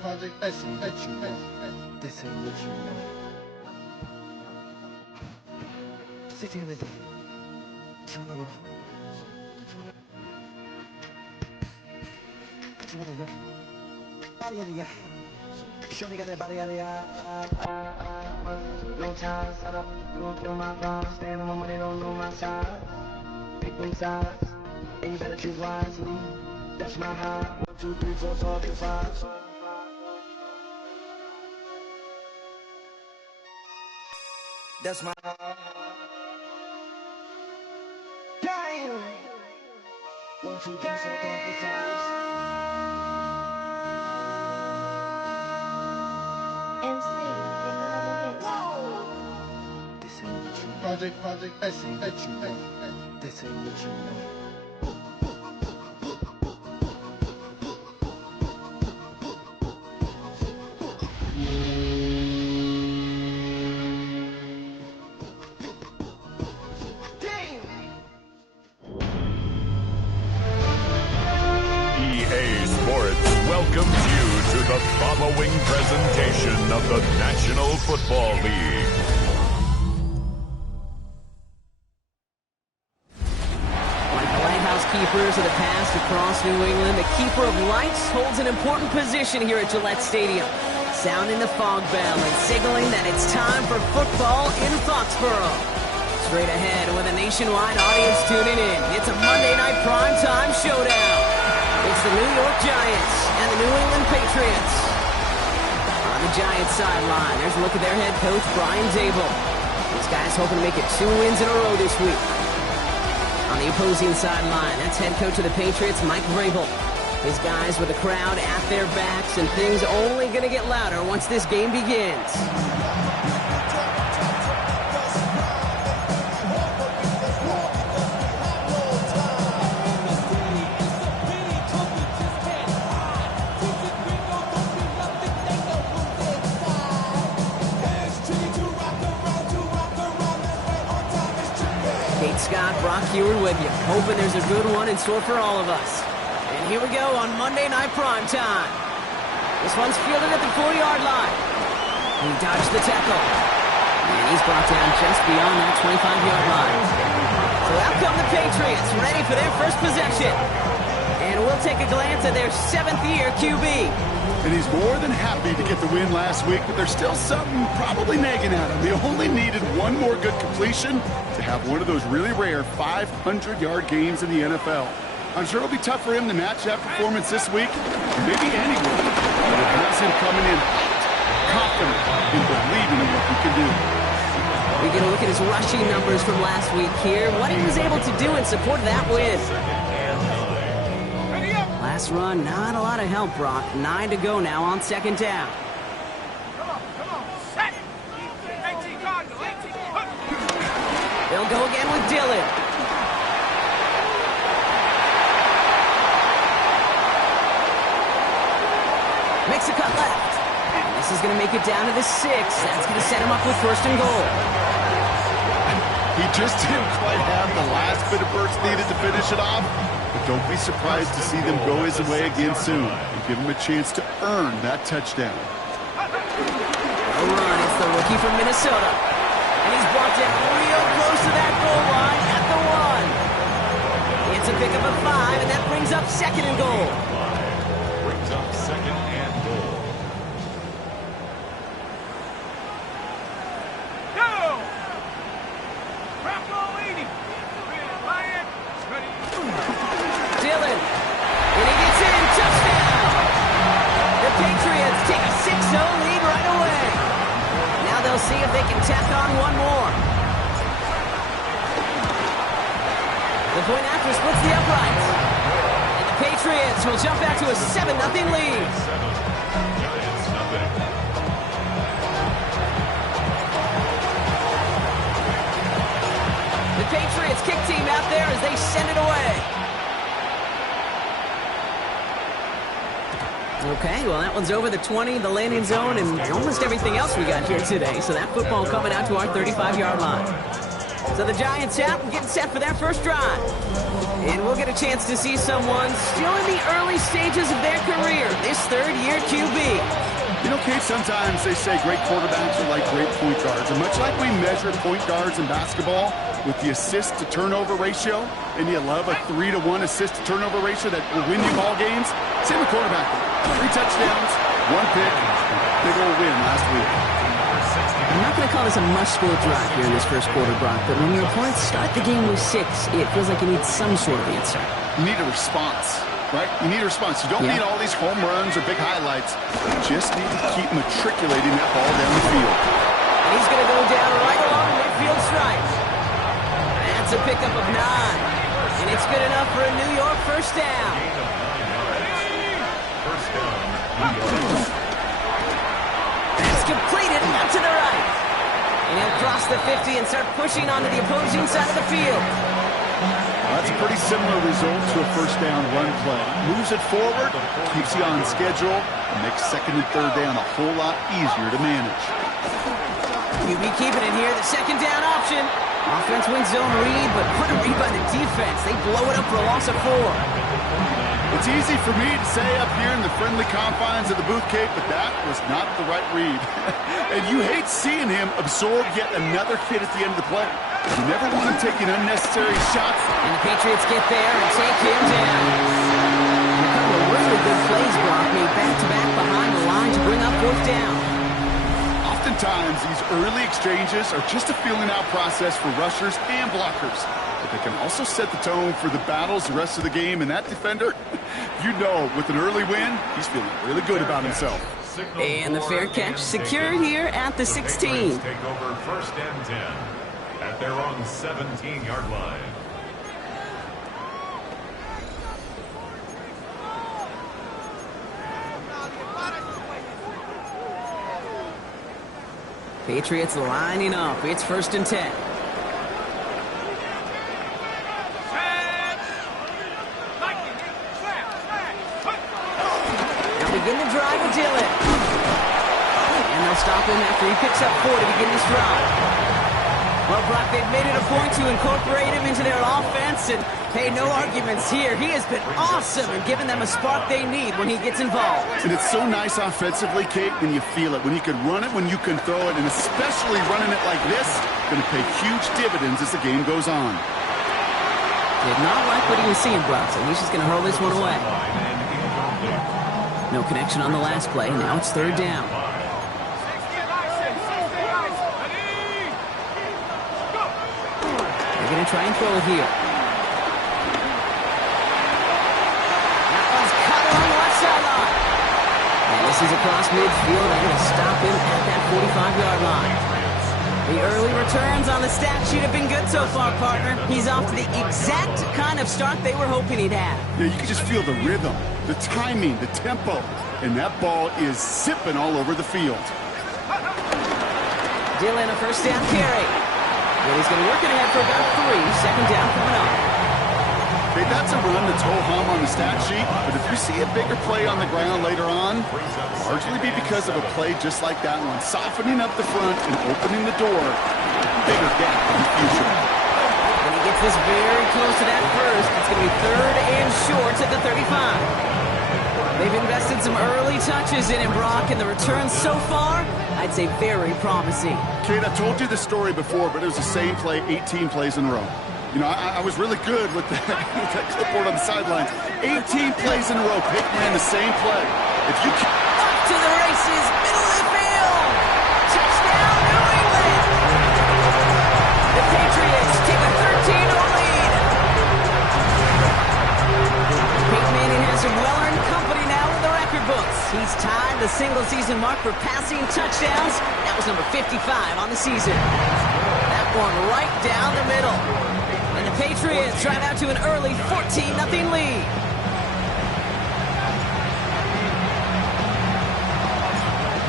Project, this ain't what you know. This ain't what you know. 16 of the day. Show me got that body out of no time, set up, going through my phone, stand on money, don't know my side. Pick them sides, and you better choose wisely. That's my high. 1, 2, 3, 4, 5. That's my damn. 1, 2, 3, 4, 5. This ain't what you know. Project, this ain't what you know. This ain't what you know. Welcomes you to the following presentation of the National Football League. Like the lighthouse keepers of the past across New England, the keeper of lights holds an important position here at Gillette Stadium, sounding the fog bell and signaling that it's time for football in Foxborough. Straight ahead with a nationwide audience tuning in, it's a Monday night primetime showdown. It's the New York Giants and the New England Patriots. On the Giants sideline, there's a look at their head coach, Brian Dable. These guys hoping to make it 2 wins in a row this week. On the opposing sideline, that's head coach of the Patriots, Mike Vrabel. His guys with the crowd at their backs, and things only going to get louder once this game begins. Scott, Brock Heward with you, hoping there's a good one in store for all of us. And here we go on Monday Night Primetime. This one's fielded at the 40-yard line. He dodged the tackle. And he's brought down just beyond that 25-yard line. So out come the Patriots, ready for their first possession. And we'll take a glance at their 7th-year QB. And he's more than happy to get the win last week, but there's still something probably nagging at him. They only needed one more good completion to have one of those really rare 500-yard games in the NFL. I'm sure it'll be tough for him to match that performance this week, maybe anyway. But it has him coming in confident and believing in what he can do. We get a look at his rushing numbers from last week here, what he was able to do in support of that win. Last run, not a lot of help, Brock. 9 to go now on 2nd down. They'll go again with Dillon. Makes a cut left. And this is going to make it down to the 6. That's going to set him up with 1st and goal. He just didn't quite have the last bit of burst needed to finish it off. But don't be surprised to see them go his way again soon and give him a chance to earn that touchdown. Well run, it's the rookie from Minnesota. And he's brought down real close to that goal line at the 1. It's a pick up of 5, and that brings up 2nd and goal. Brings up 2nd and goal. Dillon, and he gets in, touchdown! The Patriots take a 6-0 lead right away. Now they'll see if they can tack on one more. The point after splits the uprights. And the Patriots will jump back to a 7-0 lead. Giants nothing. Okay, well, that one's over the 20, the landing zone, and almost everything else we got here today. So that football coming out to our 35-yard line. So the Giants out and getting set for their first drive. And we'll get a chance to see someone still in the early stages of their career, this third-year QB. You know, Kate, sometimes they say great quarterbacks are like great point guards. And much like we measure point guards in basketball with the assist-to-turnover ratio, and you love a 3-to-1 assist-to-turnover ratio that will win you ball games, same with quarterback. 3 touchdowns, 1 pick, big old win last week. I'm not going to call this a must-score drive here in this first quarter, Brock, but when your opponents start the game with 6, it feels like you need some sort of answer. You need a response, right? You need a response. You don't need all these home runs or big highlights. You just need to keep matriculating that ball down the field. And he's going to go down right along midfield stripe. That's a pickup of 9. And it's good enough for a New York first down. That's completed out to the right. And he'll cross the 50 and start pushing onto the opposing side of the field. Well, that's a pretty similar result to a first down run play. Moves it forward, keeps you on schedule, and makes second and third down a whole lot easier to manage. QB keeping it here, the second down option. Offense wins zone read, but what a read by the defense. They blow it up for a loss of 4. It's easy for me to say up here in the friendly confines of the booth, Kate, but that was not the right read. And you hate seeing him absorb yet another hit at the end of the play. You never want him taking unnecessary shots. And the Patriots get there and take him down. And a couple of really good plays, Brock, made back-to-back behind the line to bring up 4th down. Oftentimes, these early exchanges are just a feeling-out process for rushers and blockers. But they can also set the tone for the battles the rest of the game. And that defender, you know, with an early win, he's feeling really good about himself. And the fair catch secured here at the 16. Take over first and 10 at their own 17-yard line. Patriots lining up. It's first and 10. Now begin the drive with Dillon. And they'll stop him after he picks up 4 to begin this drive. Well, Brock, they've made it a point to incorporate him into their offense, and hey, no arguments here. He has been awesome and giving them a spark they need when he gets involved. And it's so nice offensively, Kate, when you feel it, when you can run it, when you can throw it, and especially running it like this, going to pay huge dividends as the game goes on. Did not like what he was seeing, Brock, so he's just going to hurl this one away. No connection on the last play. Now it's 3rd down. They're going to try and throw it here. That one's cut along the left sideline. And this is across midfield. They're going to stop him at that 45-yard line. The early returns on the stat sheet have been good so far, partner. He's off to the exact kind of start they were hoping he'd have. Yeah, you can just feel the rhythm, the timing, the tempo, and that ball is zipping all over the field. Dillon, a first down carry. Well, he's going to work it ahead for about 3. Second down coming up. Okay, that's a run that's ho-hum on the stat sheet, but if you see a bigger play on the ground later on, largely be because of a play just like that one, softening up the front and opening the door, bigger gap in the future. When he gets this very close to that first, it's going to be 3rd and short at the 35. They've invested some early touches in him, Brock, and the returns so far, I'd say very promising. Kate, I told you the story before, but it was the same play 18 plays in a row. You know, I was really good with that clipboard on the sidelines. 18 plays in a row, Peyton ran the same play. If you can... Up to the races, middle of the field. Touchdown, New England. The Patriots take a 13-0 lead. Peyton Manning has some well-earned company now in the record books. He's tied the single-season mark for passing touchdowns. That was number 55 on the season. That one right down the middle. And the Patriots drive out to an early 14-0 lead.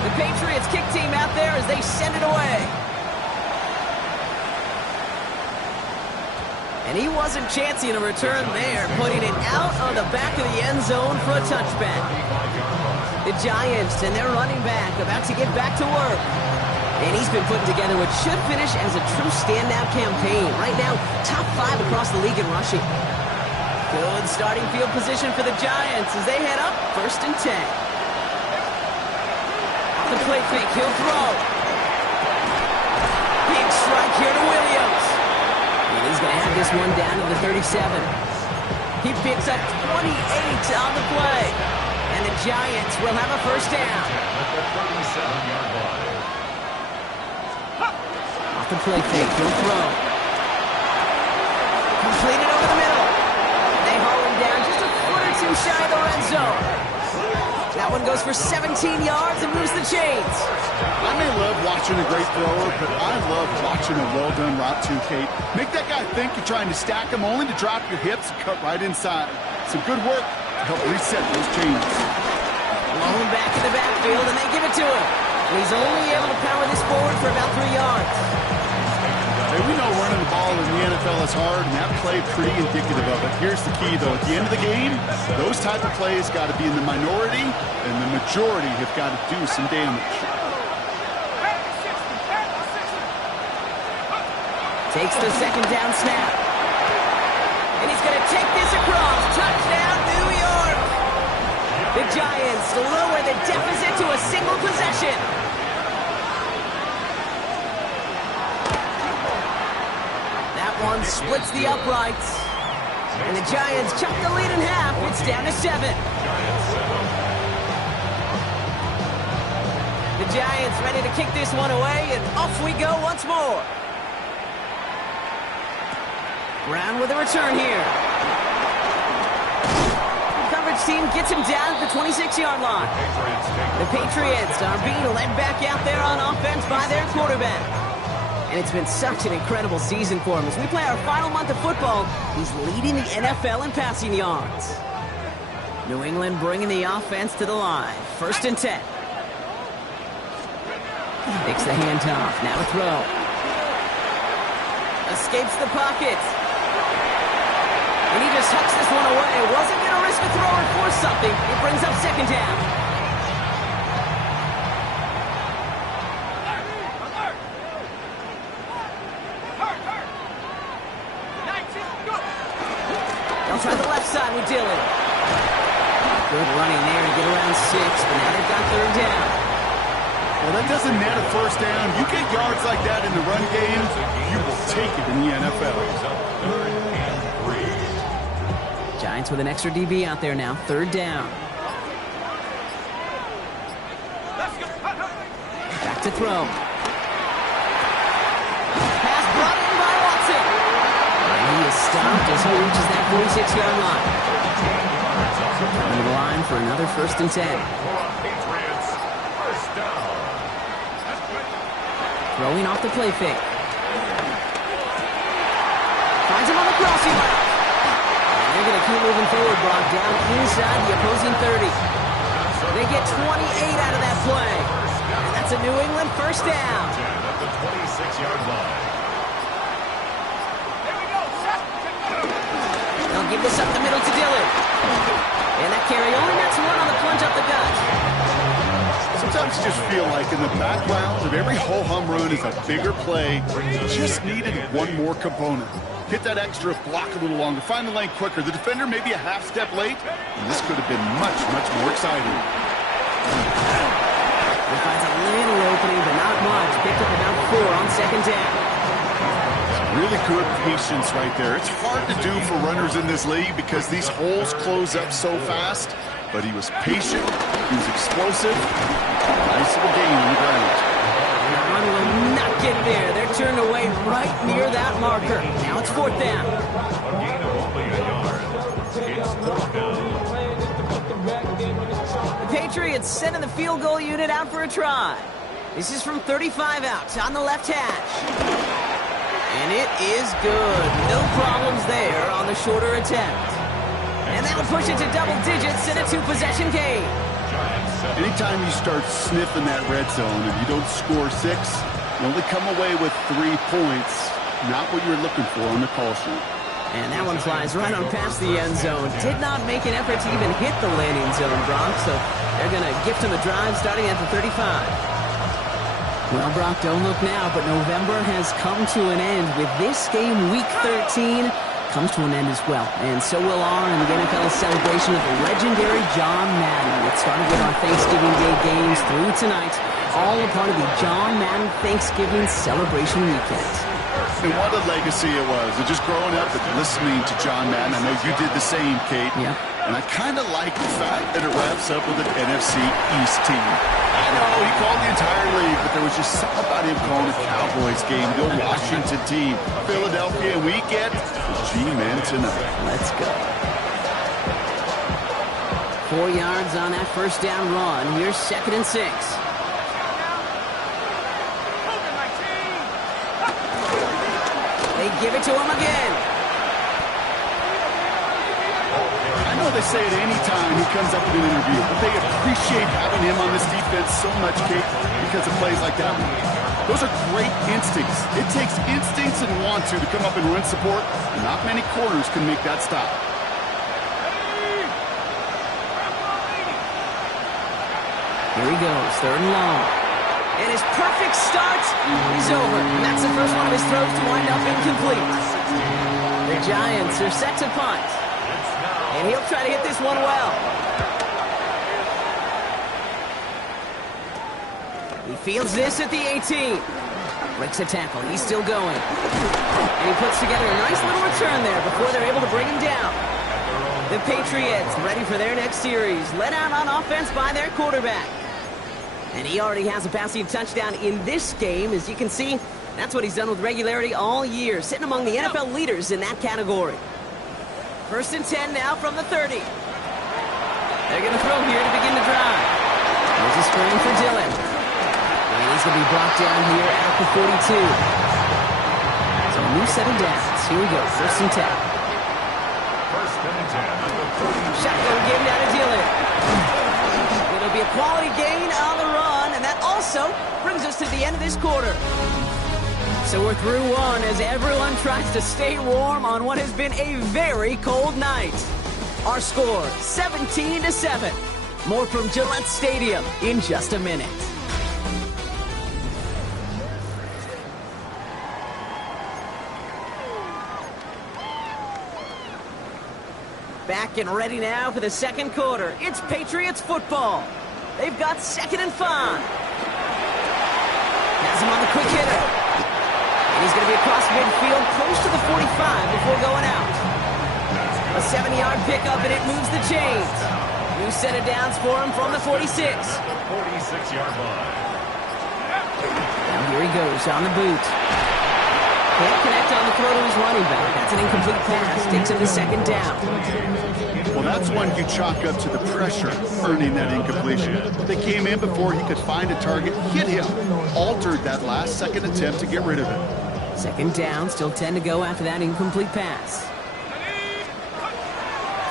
The Patriots kick team out there as they send it away. And he wasn't chancing a return there, putting it out of the back of the end zone for a touchback. The Giants and their running back about to get back to work. And he's been putting together what should finish as a true standout campaign. Right now, top 5 across the league in rushing. Good starting field position for the Giants as they head up 1st and 10. Off the play fake, he'll throw. Big strike here to Williams. And he's going to have this one down to the 37. He picks up 28 on the play. And the Giants will have a 1st down. Off the play fake, he'll throw. Completed over the middle. They haul him down just a foot or two shy of the red zone. That one goes for 17 yards and moves the chains. I may love watching a great thrower, but I love watching a well-done route too, Kate. Make that guy think you're trying to stack him, only to drop your hips and cut right inside. Some good work to help reset those chains. Blown back in the backfield, and they give it to him. And he's only able to power this forward for about 3 yards. Hey, we know running the ball in the NFL is hard, and that play pretty indicative of it. Here's the key, though. At the end of the game, those type of plays got to be in the minority, and the majority have got to do some damage. Takes the 2nd down snap. And he's going to take this across. Touchdown, New York! The Giants lower the deficit to a single possession. That one splits the uprights. And the Giants chop the lead in half. It's down to 7. The Giants ready to kick this one away, and off we go once more. Brown with a return here. The coverage team gets him down at the 26-yard line. The Patriots are being led back out there on offense by their quarterback. And it's been such an incredible season for him. As we play our final month of football, he's leading the NFL in passing yards. New England bringing the offense to the line. 1st and 10. Takes the handoff. Now a throw. Escapes the pocket. And he just hucks this one away. Wasn't going to risk a throw or force something. It brings up 2nd down. They'll try the left side with Dillon. Good running there to get around 6, but now they've got 3rd down. Well, that doesn't net a 1st down. You get yards like that in the run game, you will take it in the NFL. Giants with an extra DB out there now. 3rd down. Back to throw. Pass brought in by Watson. And he is stopped as he reaches that 46-yard line. On the line for another 1st and 10. Throwing off the play fake. Finds him on the crossing line. They're going to keep moving forward, Brock, down inside the opposing 30. They get 28 out of that play. And that's a New England 1st down. At the 26-yard line. They'll give this up the middle to Dillon. And that carry only nets 1 on the plunge up the gut. Sometimes you just feel like in the background of every ho-hum run is a bigger play. Just needed one more component. Hit that extra, block a little longer, find the lane quicker. The defender may be a half step late, and this could have been much, much more exciting. He finds a little opening, but not much. Picked up about 4 on 2nd down. Really good patience right there. It's hard to do for runners in this league because these holes close up so fast, but he was patient, he was explosive, nice little gain on the ground. That run will not get there. They're turned away right near that marker. Now it's 4th down. A gain of only a yard. It's 4th down. The Patriots sending the field goal unit out for a try. This is from 35 out on the left hash. And it is good. No problems there on the shorter attempt. And that'll push it to double digits in a 2-possession game. Anytime you start sniffing that red zone and you don't score 6, you only come away with 3 points. Not what you're looking for on the call sheet. And that one flies right on past the end zone. Did not make an effort to even hit the landing zone, Brock. So they're going to gift him a drive starting at the 35. Well, Brock, don't look now, but November has come to an end with this game, Week 13, comes to an end as well. And so will our and the NFL's celebration of the legendary John Madden. It started with our Thanksgiving Day games through tonight, all a part of the John Madden Thanksgiving celebration weekend. And what a legacy it was. And just growing up and listening to John Madden, I know you did the same, Kate. Yep. And I kind of like the fact that it wraps up with an NFC East team. I know he called the entire league, but there was just something about him calling a Cowboys game, the Washington team, Philadelphia, and we get G-Men tonight. Let's go. 4 yards on that first down run. Here's 2nd and 6. They give it to him again. I know they say it any time he comes up in an interview, but they appreciate having him on this defense so much, Kate, because of plays like that one. Those are great instincts. It takes instincts and want to come up and run support, and not many corners can make that stop. Here he goes, 3rd and long. And his perfect start is over. And that's the first one of his throws to wind up incomplete. The Giants are set to punt. And he'll try to hit this one well. He fields this at the 18. Breaks a tackle. He's still going. And he puts together a nice little return there before they're able to bring him down. The Patriots ready for their next series. Led out on offense by their quarterback. And he already has a passing touchdown in this game. As you can see, that's what he's done with regularity all year, sitting among the NFL leaders in that category. 1st and 10 now from the 30. They're going to throw here to begin the drive. There's a screen for Dillon. And he's going to be brought down here at the 42. So a new set of downs. Here we go, 1st and 10. 1st and 10. Shotgun given down to Dillon. It'll be a quality gain on the run, and that also brings us to the end of this quarter. So we're through one as everyone tries to stay warm on what has been a very cold night. Our score, 17-7. More from Gillette Stadium in just a minute. Back and ready now for the second quarter. It's Patriots football. They've got 2nd and 5. Has him on the quick hitter. And he's going to be across midfield, close to the 45 before going out. A 7-yard pickup, and it moves the chains. New set of downs for him from the 46. 46-yard line. And here he goes on the boot. Can't connect on the throw to his running back. That's an incomplete pass. Takes him to 2nd down. Well, that's one you chalk up to the pressure, earning that incompletion. They came in before he could find a target, hit him, altered that last second attempt to get rid of it. 2nd down, still 10 to go after that incomplete pass.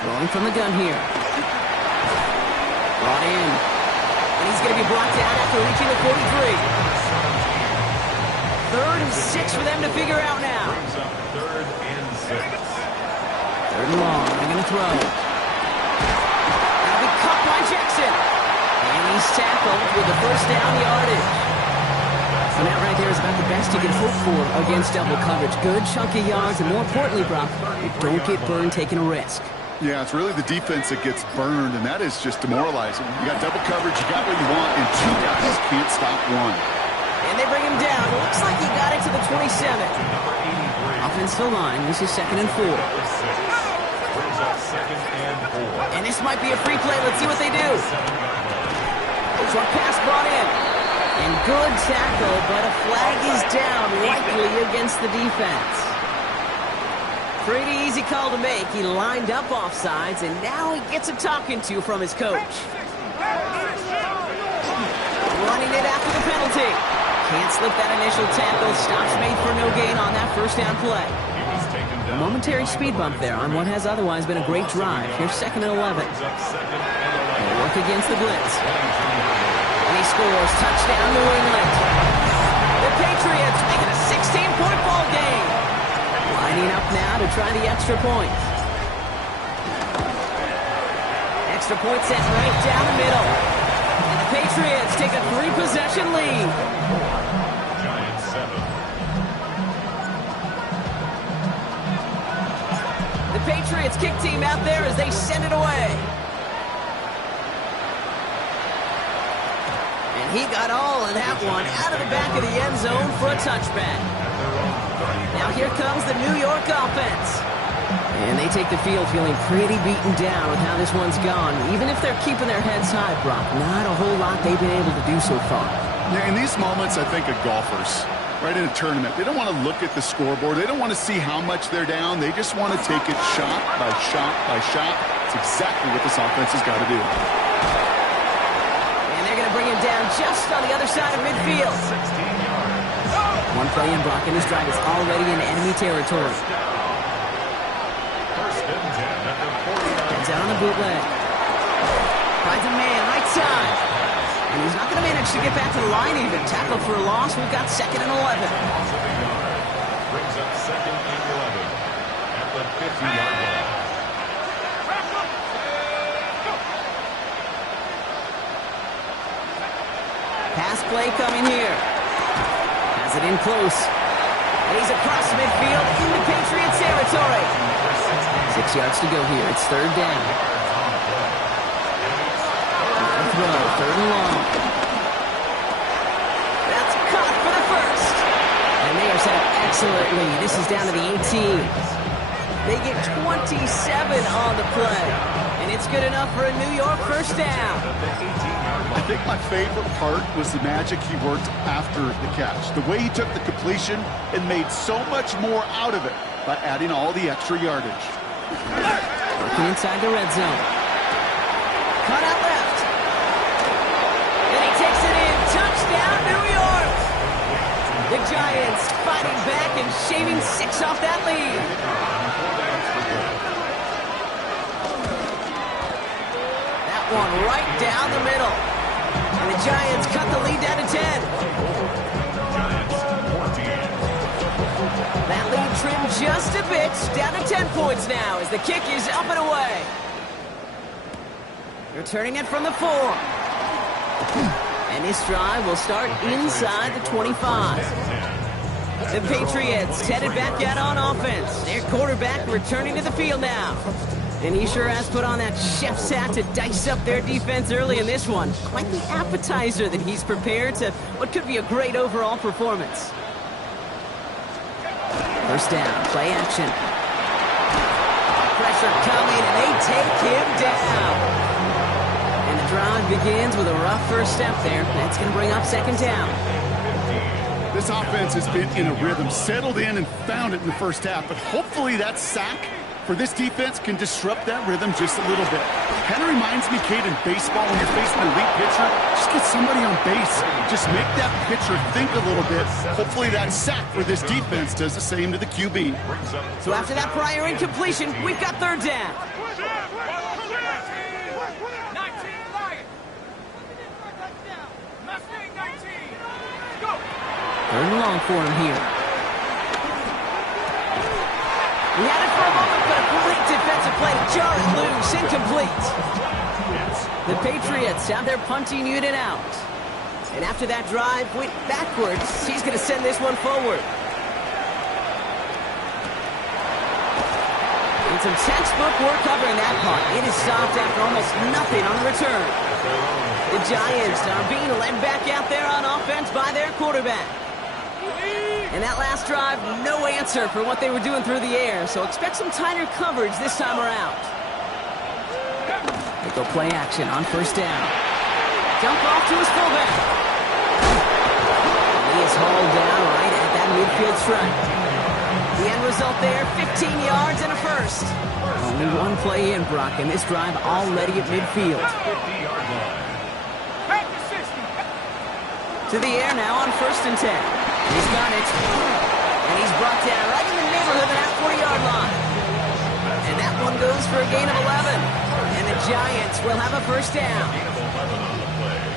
Throwing from the gun here. Brought in. And he's going to be brought down after reaching the 43. 3rd and 6 for them to figure out now. 3rd and 6. 3rd and long. They're going to throw. That'll be caught by Jackson. And he's tackled with the 1st down yardage. And that right there is about the best you can hope for against double coverage. Good chunky yards, and more importantly, Brock, you don't get burned taking a risk. Yeah, it's really the defense that gets burned, and that is just demoralizing. You got double coverage, you got what you want, and 2 guys can't stop one. And they bring him down. Looks like he got it to the 27. Offensive line. This is 2nd and 4. And this might be a free play. Let's see what they do. Short pass brought in. And good tackle, but a flag is down, likely against the defense. Pretty easy call to make. He lined up offsides, and now he gets a talking to from his coach. Running it after the penalty. Can't slip that initial tackle. Stops made for no gain on that 1st down play. A momentary speed bump there on what has otherwise been a great drive. Here's 2nd and 11. They'll work against the blitz. And he scores. Touchdown, New England. The Patriots make it a 16-point ball game. Lining up now to try the extra point. Extra point set right down the middle. And the Patriots take a 3-possession lead. Giants 7. The Patriots kick team out there as they send it away. And he got all of that one out of the back of the end zone for a touchback. Now here comes the New York offense. And they take the field feeling pretty beaten down with how this one's gone. Even if they're keeping their heads high, Brock, not a whole lot they've been able to do so far. Yeah, in these moments, I think of golfers, right, in a tournament. They don't want to look at the scoreboard. They don't want to see how much they're down. They just want to take it shot by shot by shot. It's exactly what this offense has got to do. And they're going to bring him down just on the other side of midfield. 16 yards. One play in, Brock, and his drive is already in enemy territory. First and 10 at the 49. Comes out on the bootleg. Finds a man, right side. And he's not going to manage to get back to the line even. Tackle for a loss. We've got 2nd and 11. Brings up 2nd and 11 at the 50-yard line. Pass play coming here. Has it in close. And he's across midfield into Patriots territory. 6 yards to go here. It's 3rd down. Throw, 3rd and long. That's caught for the first. And they are set up excellently. This is down to the 18. They get 27 on the play. And it's good enough for a New York first down. I think my favorite part was the magic he worked after the catch. The way he took the completion and made so much more out of it by adding all the extra yardage. Working inside the red zone. Cut out left. And he takes it in. Touchdown, New York. The Giants fighting back and shaving 6 off that lead. That one right down the middle. And the Giants cut the lead down to 10. Giants 14. That lead trimmed just a bit, down to 10 points now as the kick is up and away. Returning it from the 4. And this drive will start inside the 25. The Patriots headed back out on offense. Their quarterback returning to the field now. And he sure has put on that chef's hat to dice up their defense early in this one. Quite the appetizer that he's prepared to what could be a great overall performance. First down, play action. Pressure coming, and they take him down. And the drive begins with a rough first step there. That's going to bring up 2nd down. This offense has been in a rhythm, settled in and found it in the first half, but hopefully that sack for this defense can disrupt that rhythm just a little bit. Kind of reminds me, Kate, in baseball when you're facing an elite pitcher, just get somebody on base. Just make that pitcher think a little bit. Hopefully that sack for this defense does the same to the QB. So after that prior incompletion, we've got 3rd down. 3rd and long for him here. He had it for a moment, but a great defensive play to jar it loose, incomplete. The Patriots have their punting unit out. And after that drive went backwards, he's going to send this one forward. And some textbook work covering that part. It is stopped after almost nothing on the return. The Giants are being led back out there on offense by their quarterback. And that last drive, no answer for what they were doing through the air, so expect some tighter coverage this time around. They go play action on first down. Dump off to his fullback. He is hauled down right at that midfield stripe. The end result there, 15 yards and a first. Only one play in, Brock, and this drive already at midfield. 50-yard line. To the air now on 1st and 10. He's got it. And he's brought down right in the neighborhood of that 40-yard line. And that one goes for a gain of 11. And the Giants will have a first down. Gain of 11 on the play.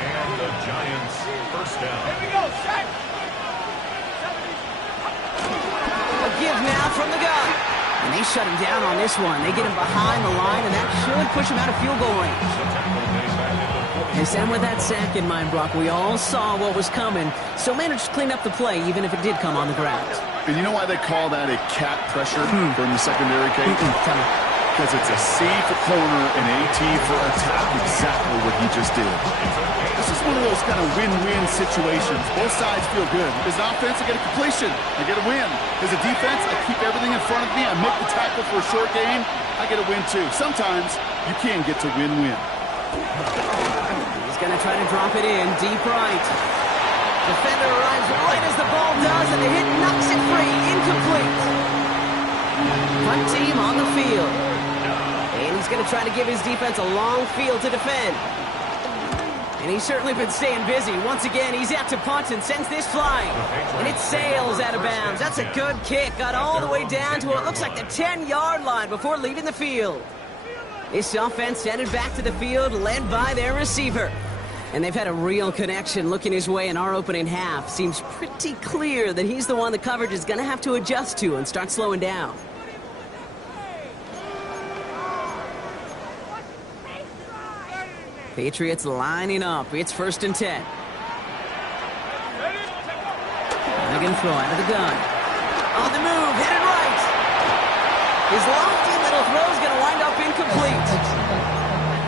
And the Giants first down. A give from the gun. And they shut him down on this one. They get him behind the line, and that should push him out of field goal range. They sent him with that sack in mind, Brock. We all saw what was coming, so managed to clean up the play, even if it did come on the ground. And you know why they call that a cat pressure from the secondary, Kate? Because it's a C for corner and AT for attack. Exactly what he just did. This is one of those kind of win-win situations. Both sides feel good. As an offense, I get a completion. I get a win. As a defense, I keep everything in front of me. I make the tackle for a short gain. I get a win, too. Sometimes you can get to win-win. He's going to try to drop it in deep right. Defender arrives right as the ball does, and the hit knocks it free. Incomplete. Punt team on the field. And he's going to try to give his defense a long field to defend. And he's certainly been staying busy. Once again, he's out to punt and sends this flying. And it sails out of bounds. That's a good kick. Got all the way down to what looks like the 10-yard line before leaving the field. This offense headed back to the field, led by their receiver. And they've had a real connection looking his way in our opening half. Seems pretty clear that he's the one the coverage is going to have to adjust to and start slowing down. Patriots lining up. It's 1st and 10. Again, throw out of the gun. On the move, headed right. His lofty little throw is going to wind up incomplete.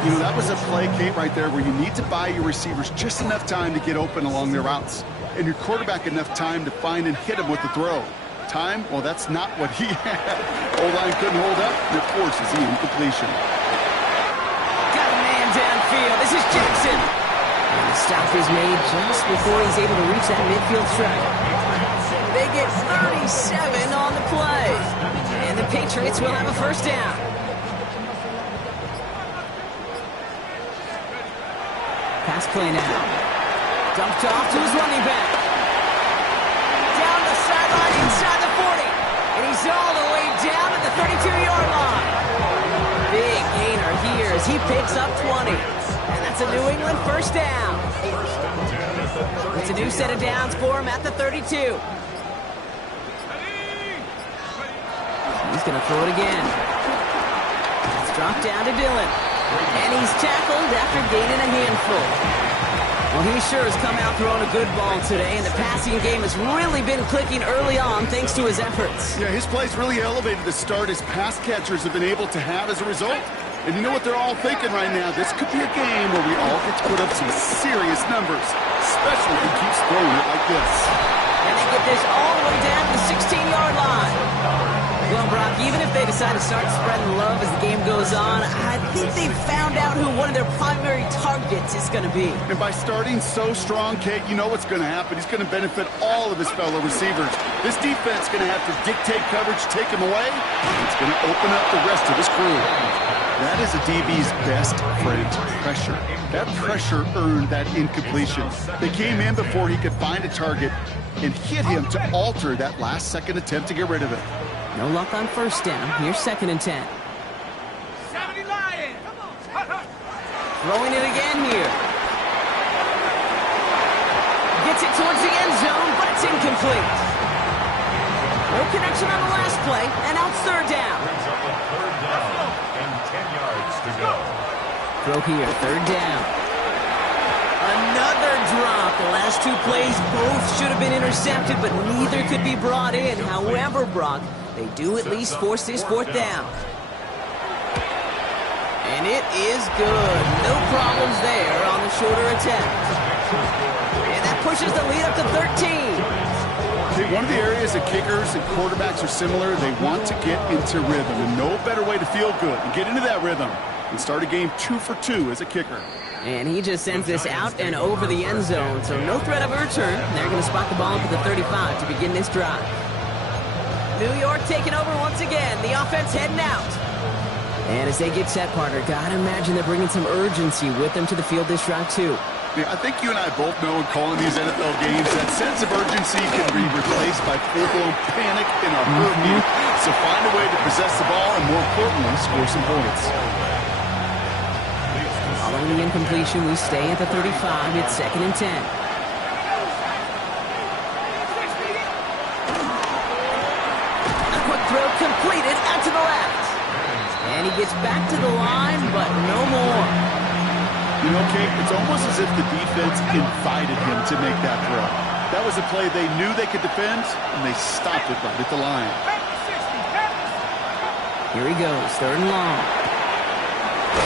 You know, that was a play, Kate, right there where you need to buy your receivers just enough time to get open along their routes. And your quarterback enough time to find and hit him with the throw. Time? Well, that's not what he had. O-line couldn't hold up, and it forces the incompletion. Downfield. This is Jackson. And the stop is made just before he's able to reach that midfield strike. They get 37 on the play. And the Patriots will have a 1st down. Pass play now. Dumped off to his running back. Down the sideline inside the 40. And he's all the way down at the 32-yard line. Big gainer here as he picks up 20. And that's a New England 1st down. It's a new set of downs for him at the 32. He's going to throw it again. It's dropped down to Dillon. And he's tackled after gaining a handful. Well, he sure has come out throwing a good ball today, and the passing game has really been clicking early on thanks to his efforts. Yeah, his play's really elevated the start his pass catchers have been able to have as a result. And you know what they're all thinking right now? This could be a game where we all get to put up some serious numbers, especially if he keeps throwing it like this. And they get this all the way down to the 16-yard line. Well, Brock, even if they decide to start spreading love as the game goes on, I think they've found out who one of their primary targets is going to be. And by starting so strong, Kate, you know what's going to happen. He's going to benefit all of his fellow receivers. This defense is going to have to dictate coverage, take him away, and it's going to open up the rest of his crew. That is a DB's best friend, pressure. That pressure earned that incompletion. They came in before he could find a target and hit him to alter that last-second attempt to get rid of it. No luck on 1st down. Here's 2nd and 10. Throwing it again here. Gets it towards the end zone, but it's incomplete. No connection on the last play, and now it's 3rd down. And 10 yards to go. Throw here, 3rd down. Another drop. The last 2 plays both should have been intercepted, but neither could be brought in. However, Brock, they do at least force this 4th down. And it is good. No problems there on the shorter attempt. And that pushes the lead up to 13. One of the areas that kickers and quarterbacks are similar, they want to get into rhythm. And no better way to feel good and get into that rhythm and start a game 2 for 2 as a kicker. And he just sends this out and over the end zone, so no threat of a return. They're going to spot the ball up at the 35 to begin this drive. New York taking over once again. The offense heading out. And as they get set, partner, gotta imagine they're bringing some urgency with them to the field this drive, too. Yeah, I think you and I both know in calling these NFL games that sense of urgency can be replaced by full-blown panic in a heartbeat. So find a way to possess the ball and, more importantly, score some points. Following the incompletion, we stay at the 35. It's 2nd and 10. A quick throw completed out to the left. And he gets back to the line, but no more. You know, Kate, it's almost as if the defense invited him to make that throw. That was a play they knew they could defend, and they stopped it right at the line. Here he goes, 3rd and long.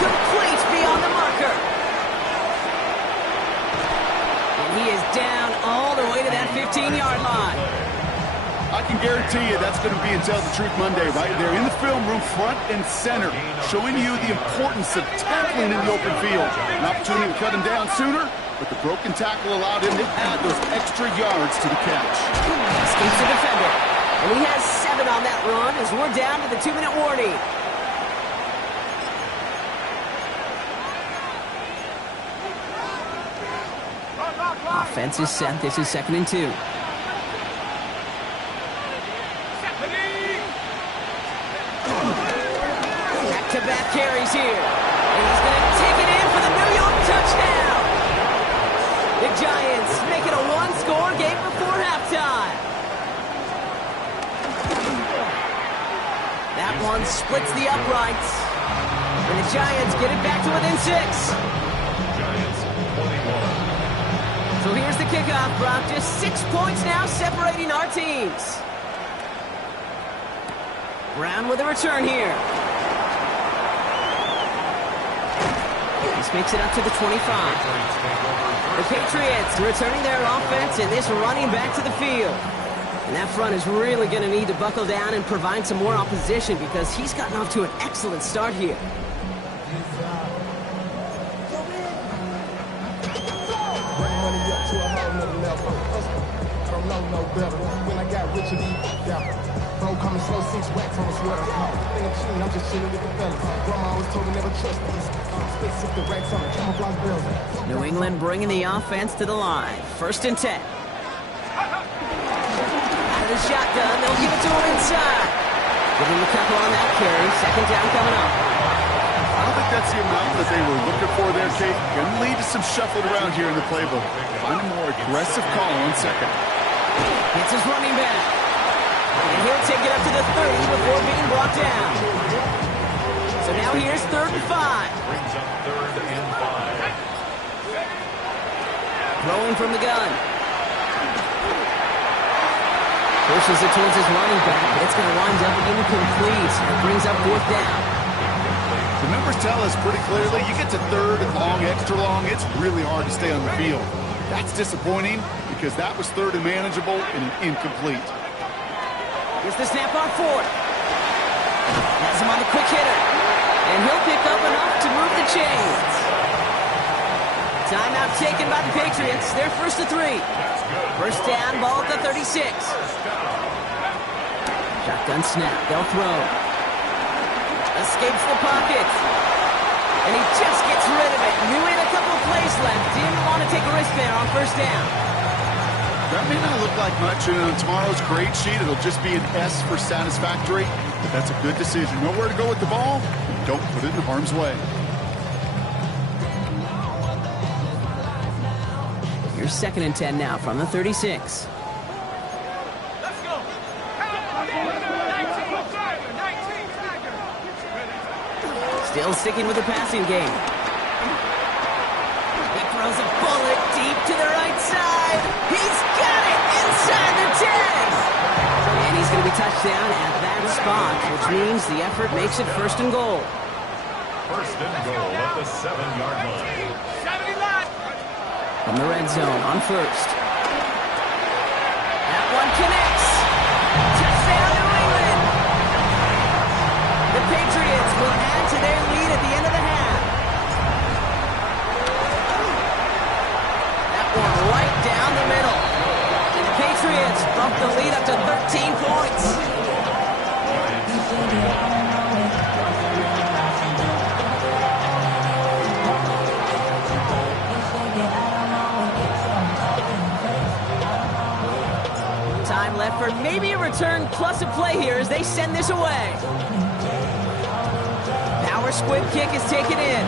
Complete beyond the marker. And he is down all the way to that 15-yard line. I can guarantee you that's going to be in Tell the Truth Monday right there in the film room, front and center, showing you the importance of tackling in the open field. An opportunity to cut him down sooner, but the broken tackle allowed him to add those extra yards to the catch. Escapes the defender. And he has 7 on that run as we're down to the 2-minute warning. Offense is set. This is 2nd and 2. Back-to-back carries here. And he's going to take it in for the New York touchdown. The Giants make it a 1-score game before halftime. That one splits the uprights. And the Giants get it back to within 6. Giants 21. So here's the kickoff, Brock. Just 6 points now separating our teams. Brown with a return here. This makes it up to the 25. The Patriots returning their offense and this running back to the field. And that front is really going to need to buckle down and provide some more opposition because he's gotten off to an excellent start here. New England bringing the offense to the line. 1st and 10. Out of the shotgun, they'll give it to him inside. Give him a couple on that carry. 2nd down coming up. I don't think that's the amount that they were looking for there, Kate. Going to lead to some shuffled around here in the playbook. Find a more aggressive call on 2nd. It's his running back. And he'll take it up to the 30 before being brought down. So now here's 3rd and 5. Brings up 3rd and 5. Throwing from the gun. Pushes it towards his running back, but it's going to wind up incomplete. It brings up 4th down. The numbers tell us pretty clearly, you get to 3rd and long, extra long, it's really hard to stay on the field. That's disappointing because that was 3rd and manageable and incomplete. Here's the snap on 4th. Has him on the quick hitter. And he'll pick up enough to move the chains. Timeout taken by the Patriots. They're 1st to 3. 1st down, ball at the 36. Shotgun snap. They'll throw. Escapes the pocket. And he just gets rid of it. Knew he had a couple of plays left. Didn't want to take a risk there on 1st down. That may not look like much, and on tomorrow's grade sheet, it'll just be an S for satisfactory, but that's a good decision. Know where to go with the ball, don't put it in harm's way. Here's 2nd and 10 now from the 36. Still sticking with the passing game. He throws a bullet deep to the right side. He's got it inside the 10. And he's going to be touched down at that spot, which means the effort makes it 1st and goal. 1st and goal at the 7-yard line. From the red zone on 1st. That one connects. Touchdown, New England. The Patriots will add to their lead at the end of the half. That one right down the middle. And the Patriots bump the lead up to 13 points. Time left for maybe a return plus a play here as they send this away. Power squib kick is taken in.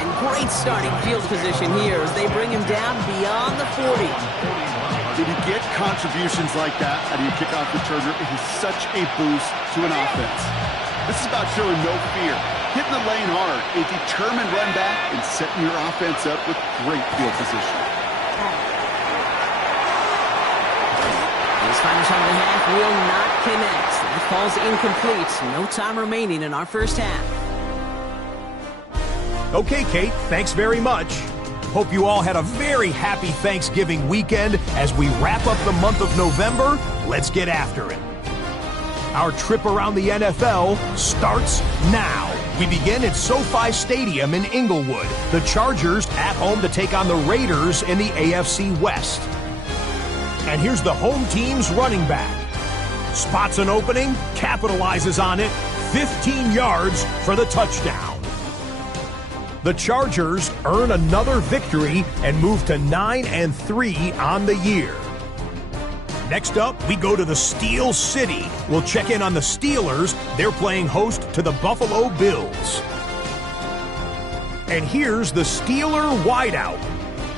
And great starting field position here as they bring him down beyond the 40. When you get contributions like that out of your kickoff returner, it is such a boost to an offense. This is about showing no fear, hitting the lane hard, a determined run back, and setting your offense up with great field position. His final shot of the half will not connect. That falls incomplete. No time remaining in our first half. Okay, Kate, thanks very much. Hope you all had a very happy Thanksgiving weekend. As we wrap up the month of November, let's get after it. Our trip around the NFL starts now. We begin at SoFi Stadium in Inglewood. The Chargers at home to take on the Raiders in the AFC West. And here's the home team's running back. Spots an opening, capitalizes on it, 15 yards for the touchdown. The Chargers earn another victory and move to 9-3 on the year. Next up, we go to the Steel City. We'll check in on the Steelers. They're playing host to the Buffalo Bills. And here's the Steeler wideout.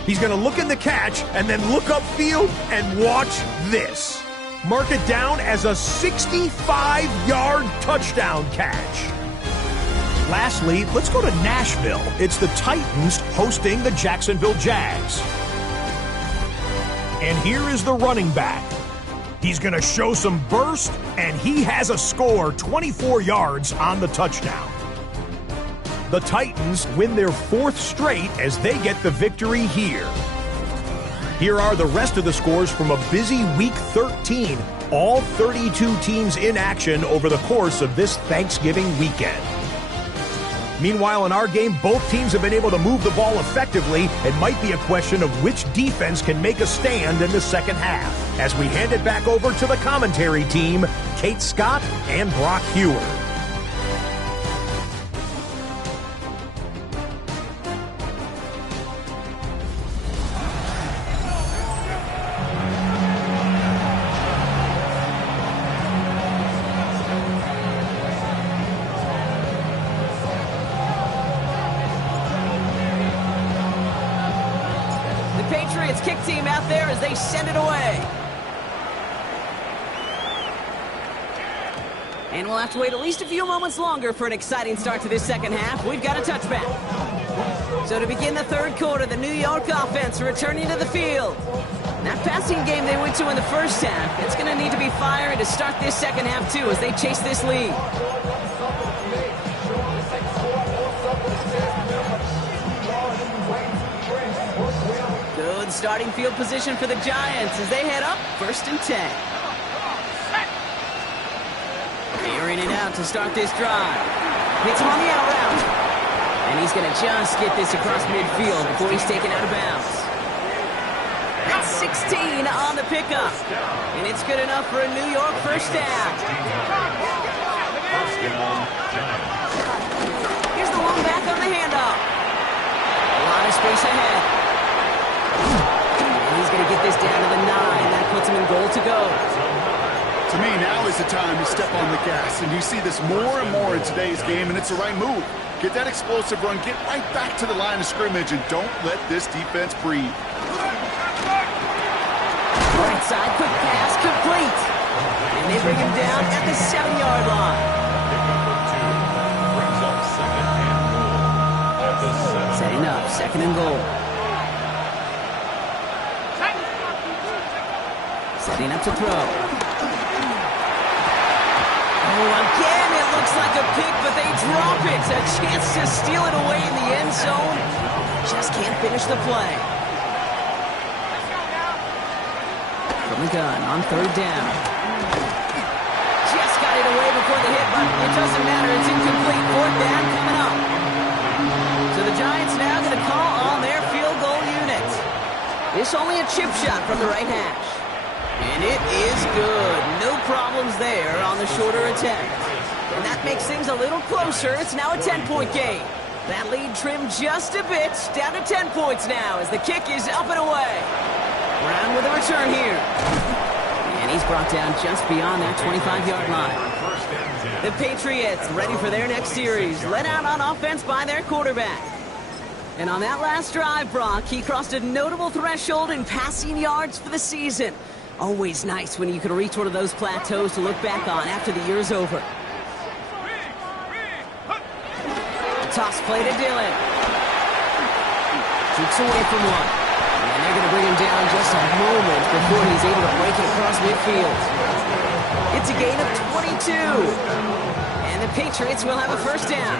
He's going to look in the catch and then look upfield and watch this. Mark it down as a 65-yard touchdown catch. Lastly, let's go to Nashville. It's the Titans hosting the Jacksonville Jags. And here is the running back. He's going to show some burst, and he has a score, 24 yards on the touchdown. The Titans win their 4th straight as they get the victory here. Here are the rest of the scores from a busy Week 13. All 32 teams in action over the course of this Thanksgiving weekend. Meanwhile, in our game, both teams have been able to move the ball effectively. It might be a question of which defense can make a stand in the second half. As we hand it back over to the commentary team, Kate Scott and Brock Hewer. Patriots kick team out there as they send it away. And we'll have to wait at least a few moments longer for an exciting start to this second half. We've got a touchback. So to begin the third quarter, the New York offense returning to the field. That passing game they went to in the first half, it's going to need to be firing to start this second half too as they chase this lead. Good starting field position for the Giants as they head up 1st and 10. Clearing it out to start this drive. Hits him on the out route. And he's going to just get this across midfield before he's taken out of bounds. That's 16 on the pickup. And it's good enough for a New York first down. Here's the long back on the handoff. A lot of space ahead. And he's going to get this down to the 9. That puts him in goal to go. To me, now is the time to step on the gas. And you see this more and more in today's game, and it's the right move. Get that explosive run, get right back to the line of scrimmage, and don't let this defense breathe. Right side, quick pass, complete. And they bring him down at the 7-yard line. Setting up, 2nd and goal. Setting up to throw. Oh, again, it looks like a pick, but they drop it. A chance to steal it away in the end zone. Just can't finish the play. From the gun on 3rd down. Just got it away before the hit, but it doesn't matter. It's incomplete. 4th down coming up. So the Giants now going to call on their field goal unit. This only a chip shot from the right hash. And it is good. No problems there on the shorter attempt. And that makes things a little closer. It's now a 10-point game. That lead trimmed just a bit. Down to 10 points now as the kick is up and away. Brown with a return here. And he's brought down just beyond that 25-yard line. The Patriots ready for their next series. Led out on offense by their quarterback. And on that last drive, Brock, he crossed a notable threshold in passing yards for the season. Always nice when you can reach one of those plateaus to look back on after the year's over. Toss play to Dillon. Shoots away from one. And they're going to bring him down just a moment before he's able to break it across midfield. It's a gain of 22. And the Patriots will have a first down.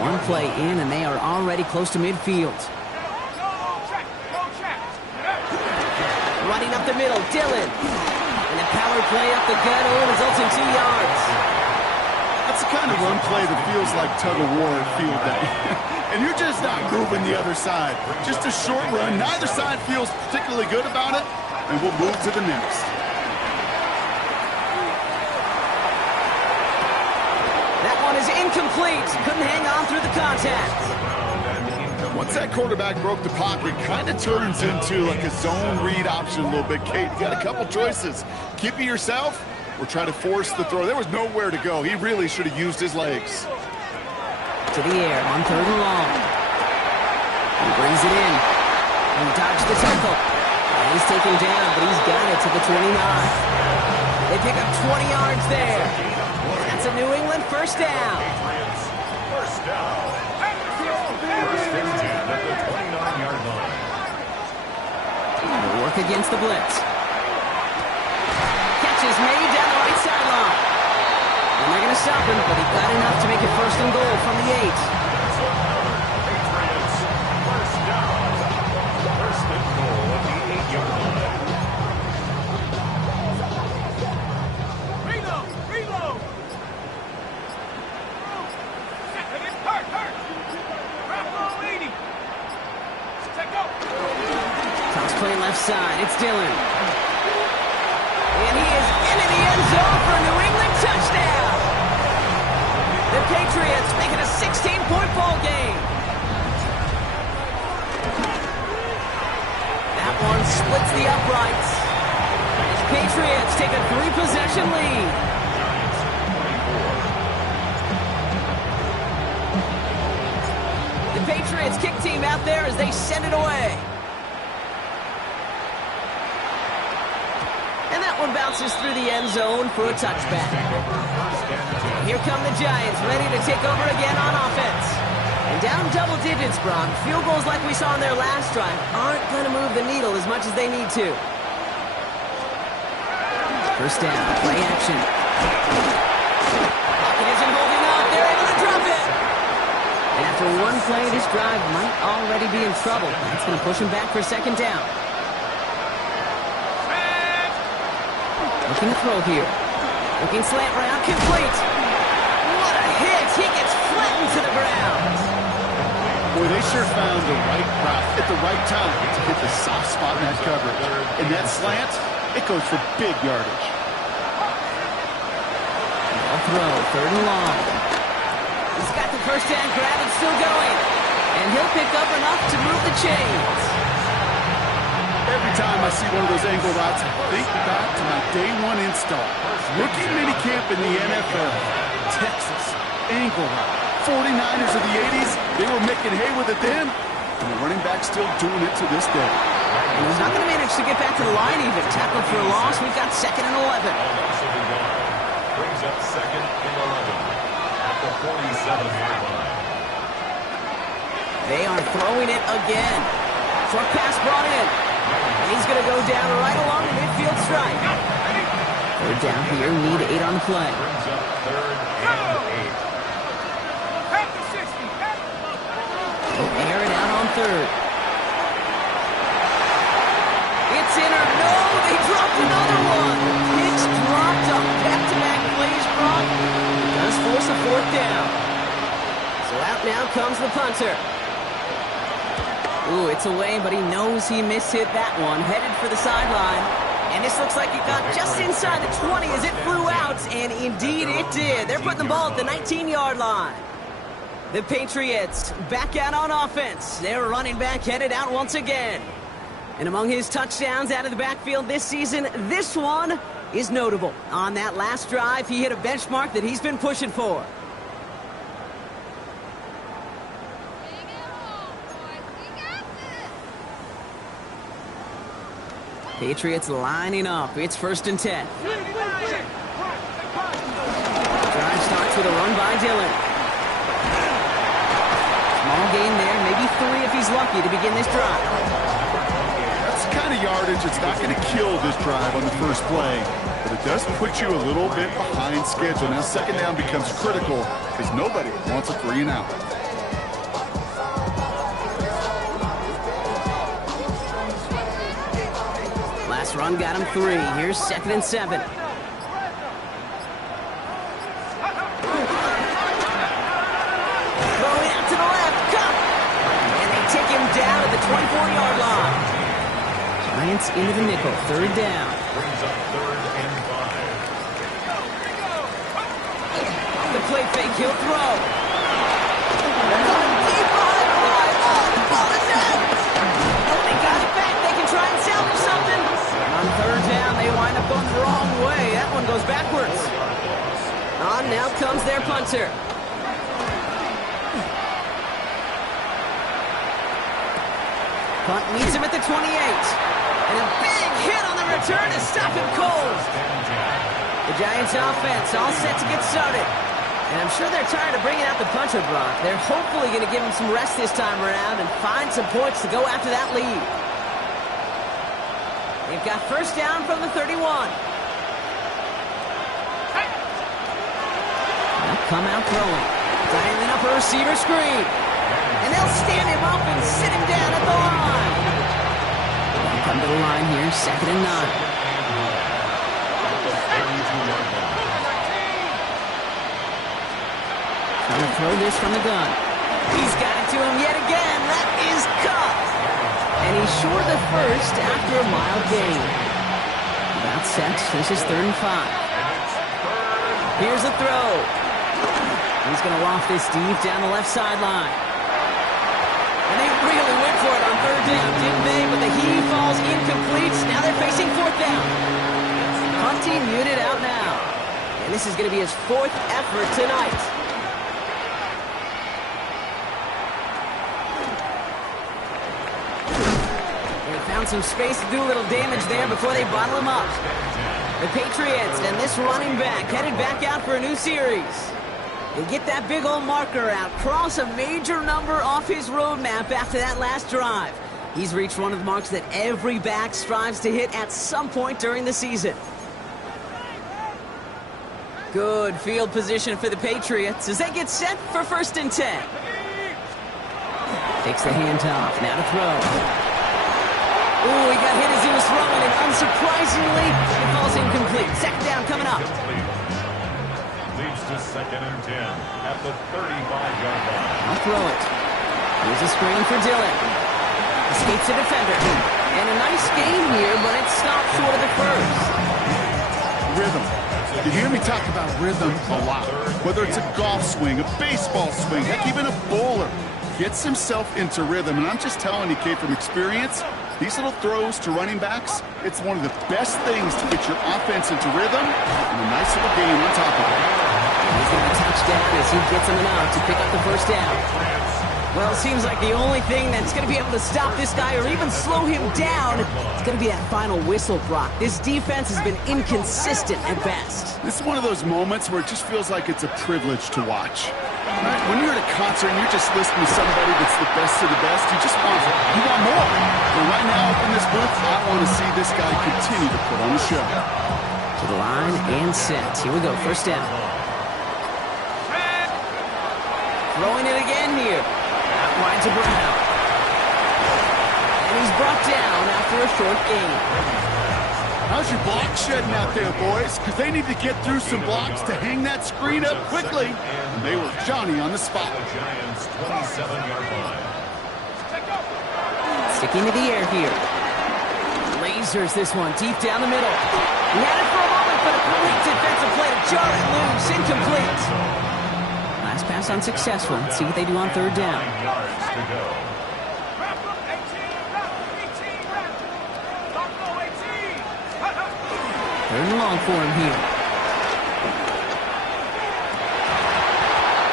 One play in, and they are already close to midfield. Running up the middle, Dillon. And the power play up the gut only results in 2 yards. That's the kind of run play that feels like tug-of-war at field day. And you're just not moving the other side. Just a short run. Neither side feels particularly good about it, and we'll move to the next. That one is incomplete. Couldn't hang on through the contact. Once that quarterback broke the pocket, kind of turns into like a zone read option a little bit. Kate, you got a couple choices. Keep it yourself or try to force the throw. There was nowhere to go. He really should have used his legs. To the air on 3rd and long. He brings it in. He dodged the tackle. And he's taken down, but he's got it to the 29. They pick up 20 yards there. That's a New England first down. First down. First 15 at the 29-yard line. They'll work against the blitz. Catch is made down the right sideline. And they're going to stop him, but he got enough to make it 1st and goal from the 8. Patriots. First down. First and goal at the 8-yard line. Reload! Toss play left side. It's Dillon. And he is into the end zone for a New England touchdown. The Patriots make it a 16-point ball game. That one splits the uprights. The Patriots take a 3-possession lead. The Patriots kick team out there as they send it away. And that one bounces through the end zone for a touchback. Here come the Giants, ready to take over again on offense. And down double digits, Brock. Field goals like we saw in their last drive aren't going to move the needle as much as they need to. First down, play action. Pocket isn't holding up. They're able to drop it. And after one play, this drive might already be in trouble. That's going to push him back for 2nd down. Looking to throw here. Looking slant route, complete. What a hit. He gets flattened to the ground. Boy, they sure found the right route at the right time to hit the soft spot in that coverage. And that slant, it goes for big yardage. Ball throw, 3rd and long. He's got the first down grab and still going. And he'll pick up enough to move the chains. Every time I see one of those angle routes, I think back to my day 1 install. Rookie minicamp in the NFL. Texas, angle route. 49ers of the 80s, they were making hay with it then, and the running back's still doing it to this day. And he's not going to manage to get back to the line even. Tackled for a loss. We've got 2nd and 11. Brings up 2nd and 11 at the 47-yard line. They are throwing it again. Short pass brought in. And he's going to go down right along the midfield stripe. 3rd down here, need 8 on the play. Brings up 3rd and 8. Air it out on 3rd. It's in or no, they dropped another one. It's dropped on back-to-back plays, Brock. It does force a 4th down. So out now comes the punter. Ooh, it's away, but he knows he mishit that one. Headed for the sideline. And this looks like it got just inside the 20 as it flew out. And indeed it did. They're putting the ball at the 19-yard line. The Patriots back out on offense. Their running back headed out once again. And among his touchdowns out of the backfield this season, this one is notable. On that last drive, he hit a benchmark that he's been pushing for. Patriots lining up. It's 1st and 10. Drive starts with a run by Dillon. Small gain there, maybe 3 if he's lucky to begin this drive. That's the kind of yardage that's not going to kill this drive on the first play, but it does put you a little bit behind schedule. Now 2nd down becomes critical because nobody wants a 3 and out. Last run got him 3. Here's 2nd and 7. Throwing out to the left. Cut! And they take him down at the 24-yard line. Giants into the nickel. 3rd down. Brings up 3rd and 5. The play fake. He'll throw. They're going deep behind the line. Oh, the ball is out. Oh, they got it back. They can try and salvage something. On 3rd down, they wind up going the wrong way. That one goes backwards. On now comes their punter. Punt meets him at the 28. And a big hit on the return to stop him cold. The Giants offense all set to get started. And I'm sure they're tired of bringing out the punter, Brock. They're hopefully going to give him some rest this time around and find some points to go after that lead. They've got 1st down from the 31. They'll come out throwing. Dialing up a receiver screen. And they'll stand him up and sit him down at the line. They'll come to the line here, 2nd and 9. Trying to throw this from the gun. He's got it to him yet again. That is cut. And he's short of the first after a mild gain. About set. This is 3rd and 5. Here's a throw. He's going to loft this deep down the left sideline. And they really went for it on 3rd down, didn't they? But the heave falls incomplete. Now they're facing 4th down. Hunting unit out now. And this is going to be his 4th effort tonight. Found some space to do a little damage there before they bottle him up. The Patriots and this running back headed back out for a new series. They get that big old marker out, cross a major number off his roadmap after that last drive. He's reached one of the marks that every back strives to hit at some point during the season. Good field position for the Patriots as they get set for 1st and 10. Takes the handoff, now to throw. Ooh, he got hit as he was throwing, and unsurprisingly, it falls incomplete. 2nd down coming up. Leads to 2nd and 10 at the 35-yard line. I'll throw it. Here's a screen for Dillon. Escapes the defender. And a nice gain here, but it stopped short of the first. Rhythm. You hear me talk about rhythm a lot. Whether it's a golf swing, a baseball swing, heck, even a bowler gets himself into rhythm. And I'm just telling you, Kate, from experience, these little throws to running backs, it's one of the best things to get your offense into rhythm and a nice little game on top of it. He's going to touchdown as he gets him enough to pick up the 1st down. Well, it seems like the only thing that's going to be able to stop this guy or even slow him down is going to be that final whistle, Brock. This defense has been inconsistent at best. This is one of those moments where it just feels like it's a privilege to watch. Right? When you're at a concert and you're just listening to somebody that's the best of the best, you just want more. And right now up in this booth, I want to see this guy continue to put on the show. To the line and set. Here we go, 1st down. Throwing it again here. Out wide to Brown. And he's brought down after a short gain. How's your block shedding out there, boys? Because they need to get through some blocks to hang that screen up quickly. And they were Johnny on the spot. The Giants' 27-yard line. Sticking to the air here. Lasers this one deep down the middle. He had it for a moment, but a great defensive play to jar it loose. Incomplete. Last pass unsuccessful. Let's see what they do on 3rd down. 9 yards to go. Third and long for him here.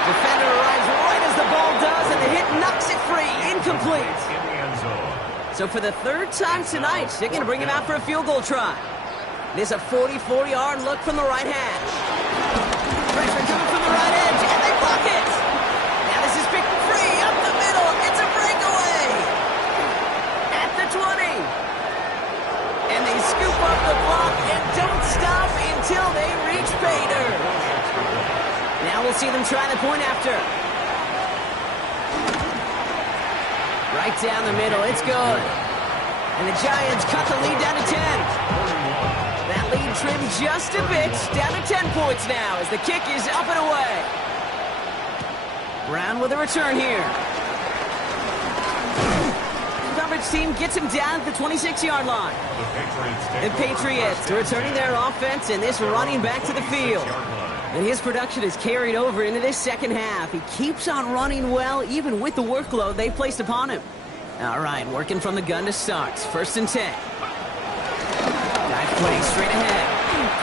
Defender arrives right as the ball does, and the hit knocks it free. Incomplete. In the end zone. So for the third time tonight, they're going to bring him out for a field goal try. This is a 44-yard look from the right hash. Pressure coming from the right edge, and they block it. Now this is picked free up the middle. It's a breakaway at the 20. And they scoop up the block and don't stop until they reach pay dirt. Now we'll see them try the point after. Right down the middle, it's good. And the Giants cut the lead down to 10. That lead trimmed just a bit, down to 10 points now as the kick is up and away. Brown with a return here. The coverage team gets him down at the 26-yard line. The Patriots returning their offense and this running back to the field. And his production is carried over into this second half. He keeps on running well, even with the workload they placed upon him. All right, working from the gun to start. 1st and 10. Dive play straight ahead.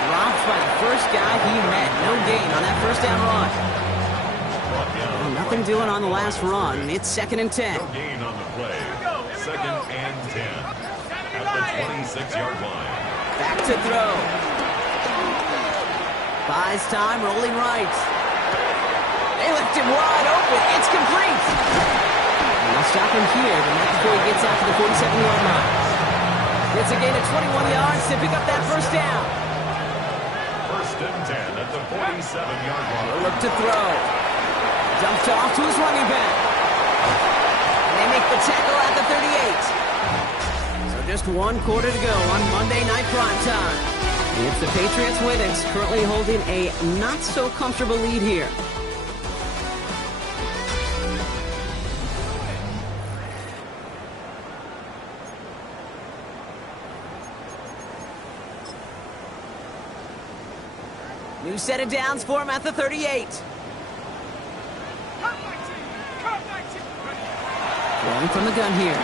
Dropped by the first guy he met. No gain on that first down run. Well, nothing doing on the last run. It's 2nd and 10. No gain on the play. 2nd and 10. At the 26-yard line. Back to throw. Buys time, rolling right. They left him wide open. It's complete. And they'll stop him here, but not before he gets out to the 47-yard line. It's a gain of 21 yards to pick up that first down. 1st and 10 at the 47-yard line. Look to throw. Dumped off to his running back. And they make the tackle at the 38. So just 1 quarter to go on Monday Night Primetime. It's the Patriots with it, currently holding a not-so-comfortable lead here. New set of downs for him at the 38. Rolling from the gun here.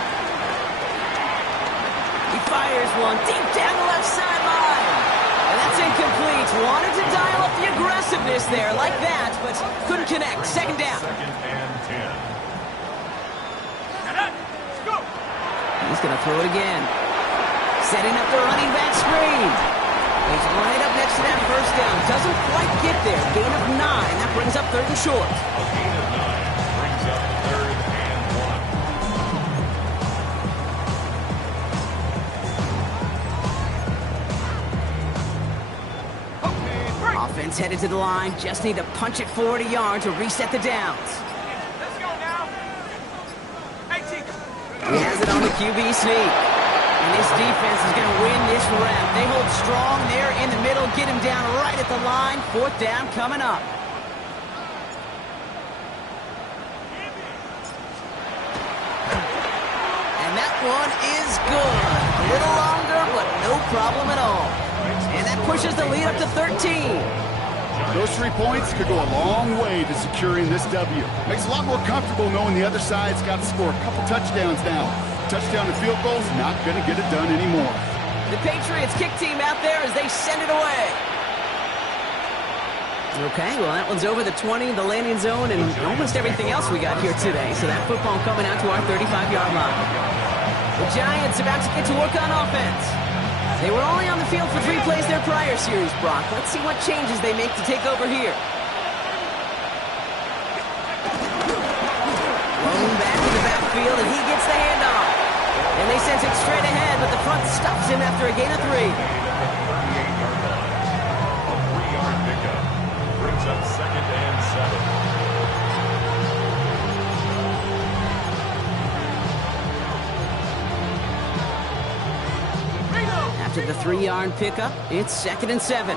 He fires one deep down the left sideline. And that's incomplete. Wanted to dial up the aggressiveness there like that, but couldn't connect. 2nd down. 2nd and 10. He's going to throw it again. Setting up the running back screen. He's right up next to that first down. Doesn't quite get there. Gain of 9. That brings up 3rd and short. A gain of 9 brings up 3rd and 1. Offense headed to the line. Just need to punch it forward a yard to reset the downs. Let's go now. 18. He has it on the QB sneak. And this defense is going to win this round. They hold strong there in the middle. Get him down right at the line. 4th down coming up. And that one is good. A little longer, but no problem at all. And that pushes the lead up to 13. Those 3 points could go a long way to securing this W. Makes it a lot more comfortable knowing the other side's got to score a couple touchdowns now. Touchdown and field goals, not going to get it done anymore. The Patriots kick team out there as they send it away. Okay, well, that one's over the 20, the landing zone, and almost everything else we got here today. So that football coming out to our 35-yard line. The Giants about to get to work on offense. They were only on the field for 3 plays their prior series, Brock. Let's see what changes they make to take over here. Rolling back to the backfield, and he gets the handoff. And they send it straight ahead, but the front stops him after a gain of 3. 38-yard line. A 3-yard pickup brings up 2nd and 7. After the 3-yard pickup, it's 2nd and 7.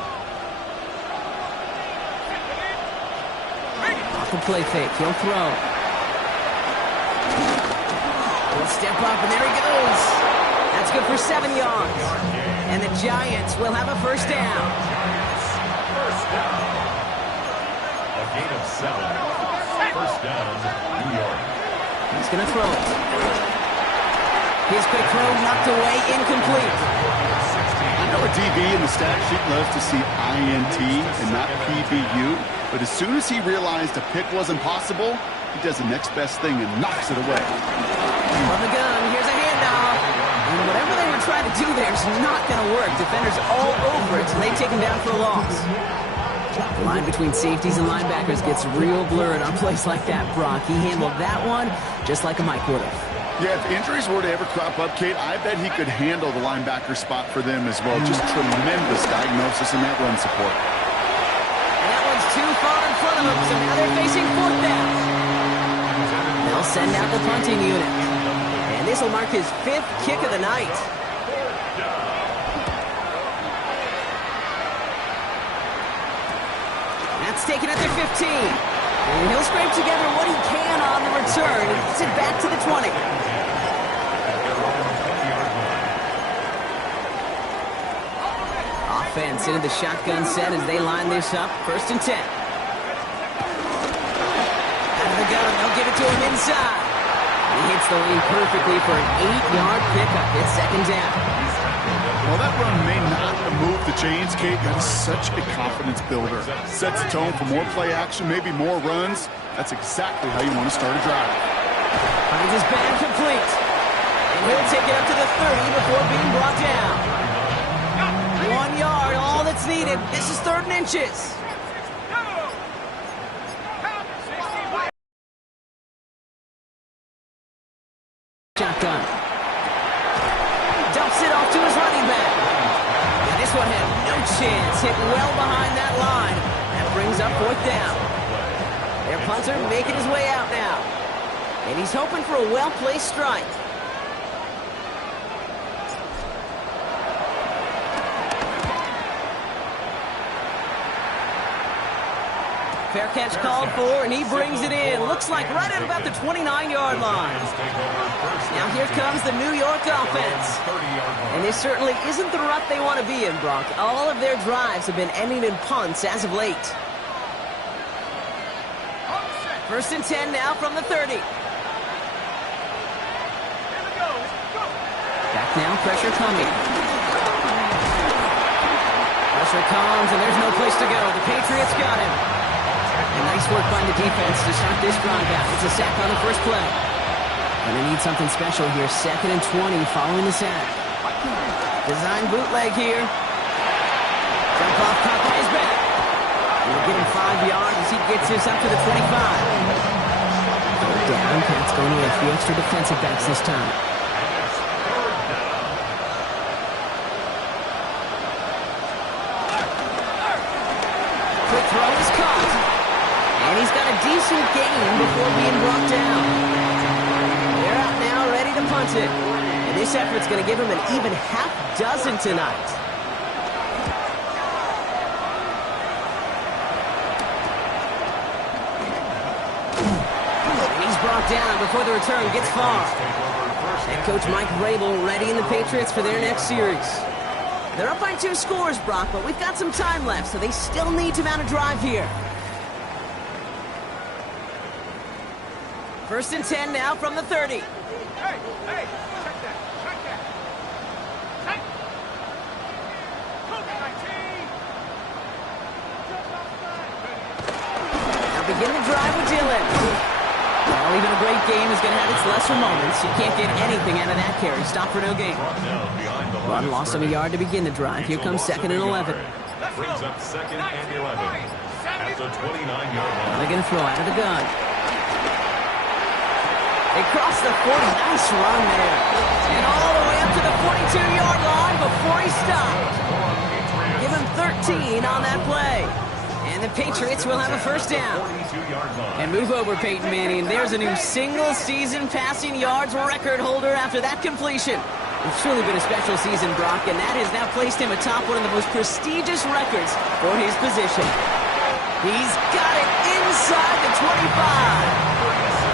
Off the play fake, he'll throw. He'll step up, and there he goes. That's good for 7 yards. And the Giants will have a first down. First down. A gain of 7. First down, New York. He's going to throw it. His quick throw knocked away, incomplete. I know a DB in the stat sheet loves to see INT and not PBU, but as soon as he realized a pick wasn't possible, he does the next best thing and knocks it away. From the gun, here's a handoff. do there is not going to work. Defenders all over it, so they take him down for a loss. The line between safeties and linebackers gets real blurred on plays like that, Brock. He handled that one just like a Mike would have. Yeah, if injuries were to ever crop up, Kate, I bet he could handle the linebacker spot for them as well. Just tremendous diagnosis in that run support. And that one's too far in front of them, so now they're facing fourth down. They'll send out the punting unit. And this will mark his 5th kick of the night. That's taken at their 15. And he'll scrape together what he can on the return and gets it back to the 20. Offense into the shotgun set as they line this up. 1st and 10. Out of the gun, they'll give it to him inside. He hits the lane perfectly for an 8-yard pickup. It's 2nd down. Well, that run may not have moved the chains, Kate. That is such a confidence builder. Sets the tone for more play action, maybe more runs. That's exactly how you want to start a drive. Finds his band complete. And he'll take it up to the 30 before being brought down. 1 yard, all that's needed. This is 3rd and inches. Shotgun. Dumps it off to his running back. And this one had no chance. Hit well behind that line. That brings up 4th down. Their punter making his way out now. And he's hoping for a well-placed strike. Fair catch called for, and he brings it in. Looks like right at about the 29-yard line. Now here comes the New York offense. And this certainly isn't the rut they want to be in, Brock. All of their drives have been ending in punts as of late. 1st and 10 now from the 30. Back now, pressure coming. Pressure comes, and there's no place to go. The Patriots got him. And nice work by the defense to start this drive out. It's a sack on the first play. And they need something special here. 2nd and 20 following the sack. Design bootleg here. Jump off caught by his back. We'll get him 5 yards as he gets this up to the 25. Down, Pat's going with a few extra defensive backs this time. Quick throw is caught. And he's got a decent gain before being brought down. They're out now ready to punt it. And this effort's going to give him an even half dozen tonight. And he's brought down before the return gets far. Head coach Mike Vrabel readying the Patriots for their next series. They're up by 2 scores, Brock, but we've got some time left, so they still need to mount a drive here. 1st and 10 now from the 30. Hey, check that. Hey. Now begin the drive with Dillon. Well, even a great game is going to have its lesser moments. You can't get anything out of that carry. Stop for no gain. Run lost him a yard to begin the drive. Here comes 2nd and 11. Brings up 2nd and 11 at the 29-yard line. They're going to throw out of the gun. They cross the 40. Nice run there. And all the way up to the 42-yard line before he stopped. Give him 13 on that play. And the Patriots will have a 1st down. And move over, Peyton Manning. There's a new single-season passing yards record holder after that completion. It's truly been a special season, Brock, and that has now placed him atop one of the most prestigious records for his position. He's got it inside the 25.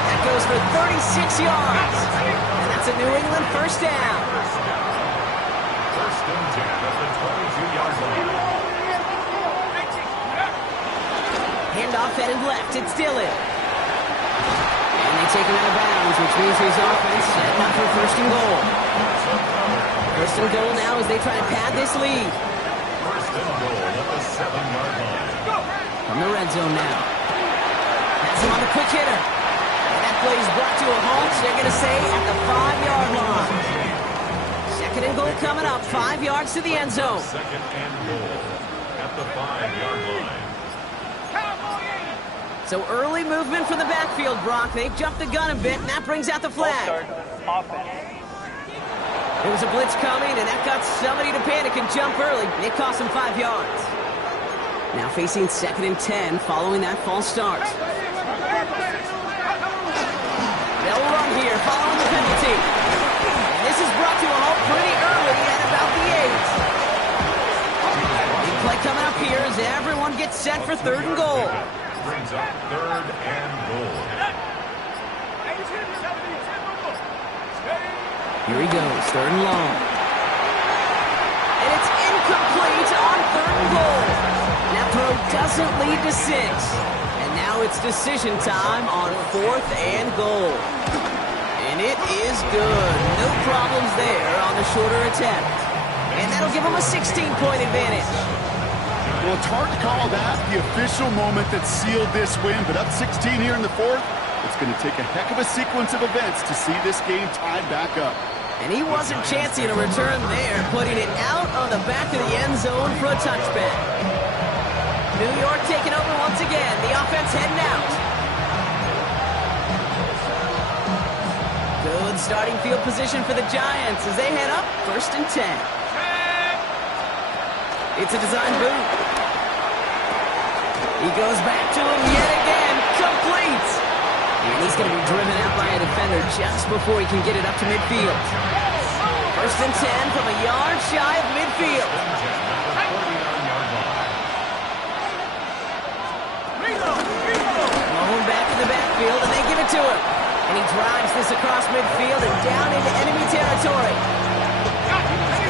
That goes for 36 yards. And that's a New England 1st down. 1st and 10 at the 22-yard line. Handoff headed left. It's Dillon. And they take him out of bounds, which means his offense setting up for 1st and goal. 1st and goal now as they try to pad this lead. 1st and goal at the 7-yard line. From the red zone now. That's him on the quick hitter. And that play is brought to a halt, so they're going to say at the 5-yard line. Second and goal coming up. 5 yards to the end zone. Second and goal at the 5-yard line. So early movement from the backfield, Brock. They've jumped the gun a bit, and that brings out the flag. There was a blitz coming, and that got somebody to panic and jump early. It cost them 5 yards. Now facing 2nd and 10 following that false start. They'll run here following the penalty. And this is brought to a halt pretty early at about the 8. Big play coming up here as everyone gets set for 3rd and goal. Brings up 3rd and goal. Here he goes, 3rd and long. And it's incomplete on 3rd and goal. That throw doesn't lead to 6. And now it's decision time on 4th and goal. And it is good. No problems there on the shorter attempt. And that'll give them a 16-point advantage. Well, it's hard to call that the official moment that sealed this win, but up 16 here in the 4th, it's going to take a heck of a sequence of events to see this game tied back up. And he wasn't chancing a return there, putting it out on the back of the end zone for a touchback. New York taking over once again. The offense heading out. Good starting field position for the Giants as they head up 1st and 10. It's a design boot. He goes back to him yet again. Complete. And he's going to be driven out by a defender just before he can get it up to midfield. 1st and 10 from a yard shy of midfield. Going back in the backfield, and they give it to him. And he drives this across midfield and down into enemy territory.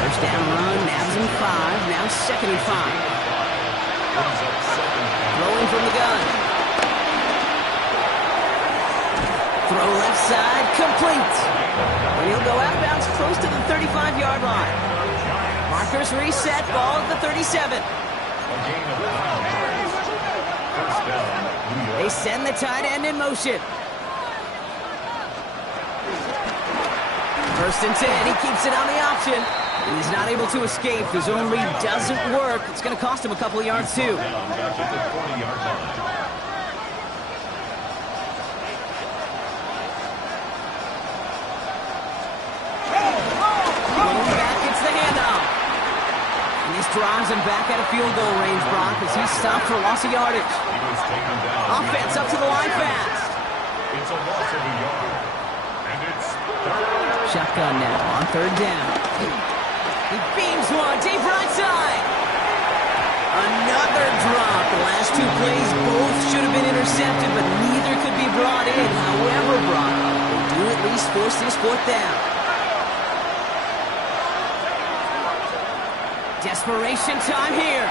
First down run, nabs him 5, now 2nd and 5. Throwing from the gun. Throw left side, complete. And he'll go out of bounds close to the 35-yard line. Markers reset, ball at the 37. They send the tight end in motion. 1st and 10, he keeps it on the option. He's not able to escape. The zone read doesn't work. It's going to cost him a couple of yards, too. Going back, it's the handoff. And this drives him back out of field goal range, Brock, as he's stopped for loss of yardage. Offense up to the line fast. It's a loss of a yard. And it's 3rd. Shotgun now on 3rd down. He beams one, deep right side. Another drop. The last 2 plays both should have been intercepted, but neither could be brought in. However, Brock, they do at least force this 4th down. Desperation time here.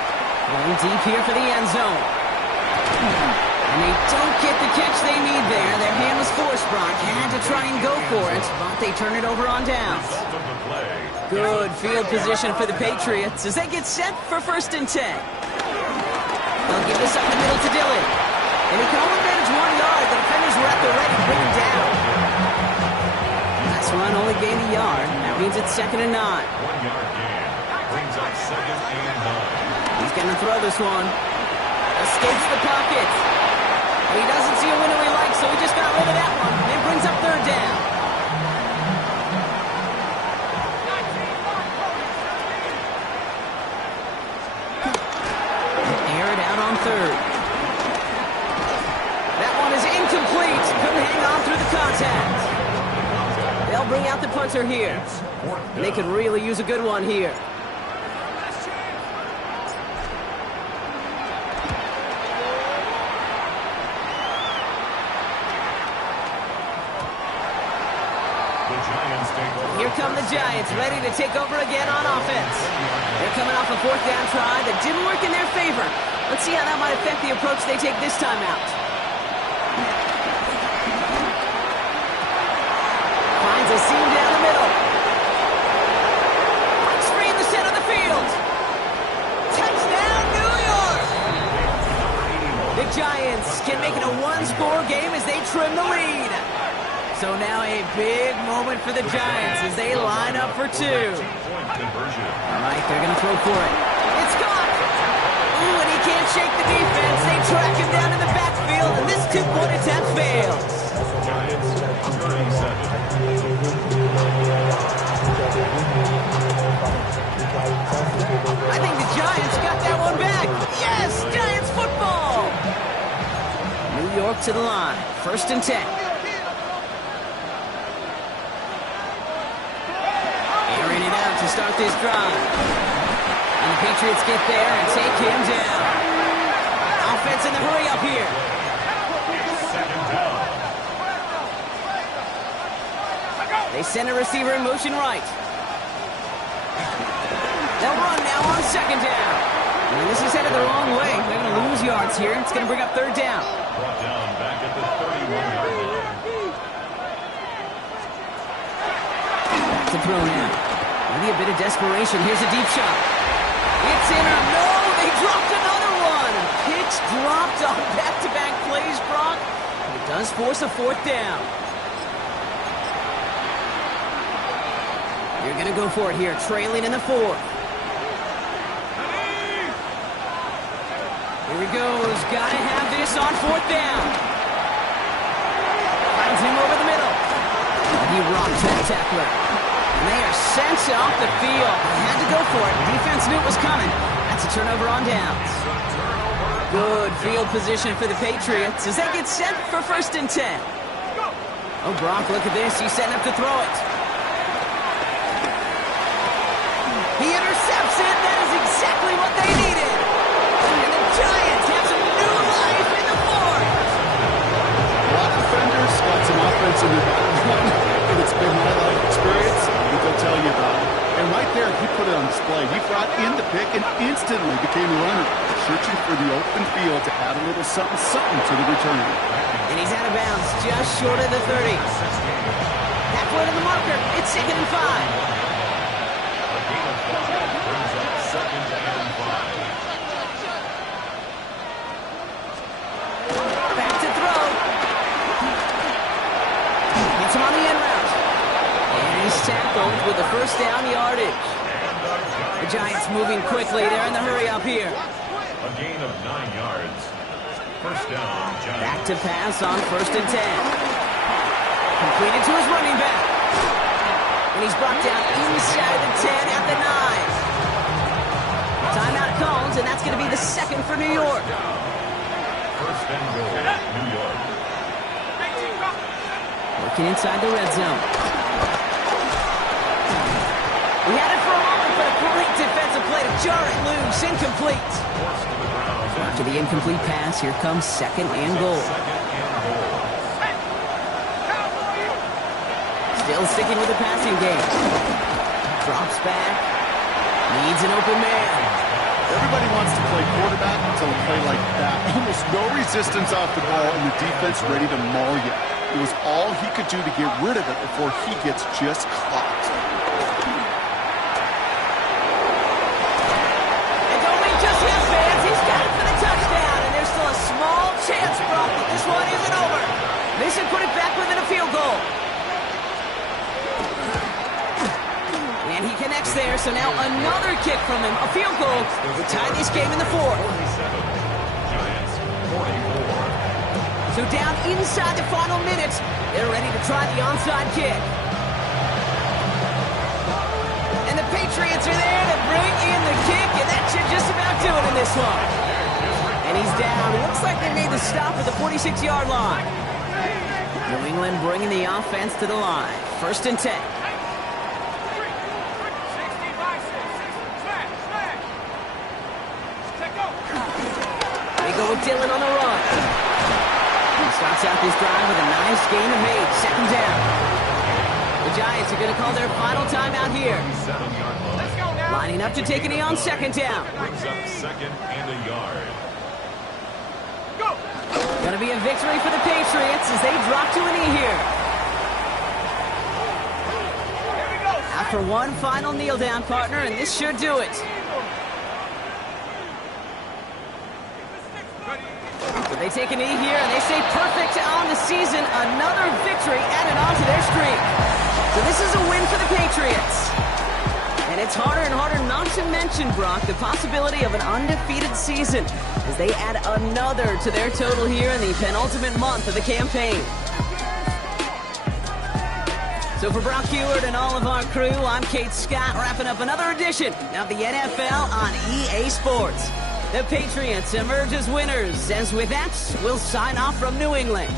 Going deep here for the end zone. And they don't get the catch they need there. Their hand was forced, Brock. Had to try and go for it, but they turn it over on downs. Good field position for the Patriots as they get set for 1st and 10. They'll give this up the middle to Dillon. And he can only manage 1 yard. The defenders were at the ready to bring him down. Last run only gained a yard. That means it's 2nd and 9. 1 yard gain. Brings up 2nd and 9. He's going to throw this one. Escapes the pocket. And he doesn't see a window he likes, so he just got rid of that one. And brings up 3rd down. Air it out on 3rd. That one is incomplete. Couldn't hang on through the contact. They'll bring out the punter here. And they could really use a good one here. Here come the Giants, ready to take over again on offense. They're coming off a 4th down try that didn't work in their favor. Let's see how that might affect the approach they take this time out. Finds a seam down the middle. Breaks free in the center of the field. Touchdown, New York! The Giants can make it a 1-score game as they trim the lead. So now a big moment for the Giants as they line up for two. All right, they're going to throw for it. It's caught! Ooh, and he can't shake the defense. They track him down in the backfield, and this two-point attempt fails. Giants 37. I think the Giants got that one back. Yes, Giants football! New York to the line. 1st and 10. Airing it out to start this drive. And the Patriots get there and take him down. Offense in the hurry up here. They send a receiver in motion right. They'll run now on 2nd down. And this is headed the wrong way. They're going to lose yards here. It's going to bring up 3rd down. Brought down back at the 31-yard line. Back to throw now. Maybe a bit of desperation. Here's a deep shot. It's in or no, they dropped another one. Picks dropped on back-to-back plays, Brock. But it does force a 4th down. You're going to go for it here, trailing in the 4th. Here he goes. Got to have this on 4th down. Finds him over the middle. And he rocks that tackler. And they are sent off the field. They had to go for it. Defense knew it was coming. That's a turnover on downs. Good field position for the Patriots as they get set for 1st and 10. Oh, Brock, look at this. He's setting up to throw it. He intercepts it. That is exactly what they needed. And the Giants have some new life in the 4th. A lot of defenders got some offense in their background, and it's been my life experience. They'll tell you about it. And right there, he put it on display. He brought in the pick and instantly became a runner, searching for the open field to add a little something to the return. And he's out of bounds, just short of the 30. Halfway to the marker. It's 2nd and 5. Back to throw. Gets him on the end route. And he's tackled with the 1st down yardage. The Giants moving quickly. They're in the hurry up here. A gain of 9 yards. 1st down, Giants. Back to pass on 1st and 10. Completed to his running back. And he's brought down inside the 10 at the 9. Timeout called, and that's going to be the 2nd for New York. 1st and goal, New York. Working inside the red zone. We had it for a moment, but a great defensive play to jar it loose. Incomplete. After the incomplete pass, here comes 2nd and goal. Still sticking with the passing game. Drops back. Needs an open man. Everybody wants to play quarterback until a play like that. Almost no resistance off the ball and the defense ready to maul you. It was all he could do to get rid of it before he gets just caught. And don't wait just yet, fans. He's got it for the touchdown. And there's still a small chance, Brock, that this one isn't over. They should put it back within a field goal. And he connects there, so now another kick from him. A field goal to tie this game in the 4th. Giants 44. So down inside the final minutes, they're ready to try the onside kick. And the Patriots are there to bring in the kick, and that should just about do it in this one. And he's down. Looks like they made the stop at the 46-yard line. New England bringing the offense to the line. 1st and 10. Dylan on the run. He starts out this drive with a nice gain of 8. 2nd down. The Giants are going to call their final timeout here. Lining up to take a knee on 2nd down. Brings up 2nd and a yard. Going to be a victory for the Patriots as they drop to a knee here. After one final kneel down, partner, and this should do it. They take a knee here, and they stay perfect on the season. Another victory added on to their streak. So this is a win for the Patriots. And it's harder and harder not to mention, Brock, the possibility of an undefeated season as they add another to their total here in the penultimate month of the campaign. So for Brock Heward and all of our crew, I'm Kate Scott, wrapping up another edition of the NFL on EA Sports. The Patriots emerge as winners, as with that, we'll sign off from New England.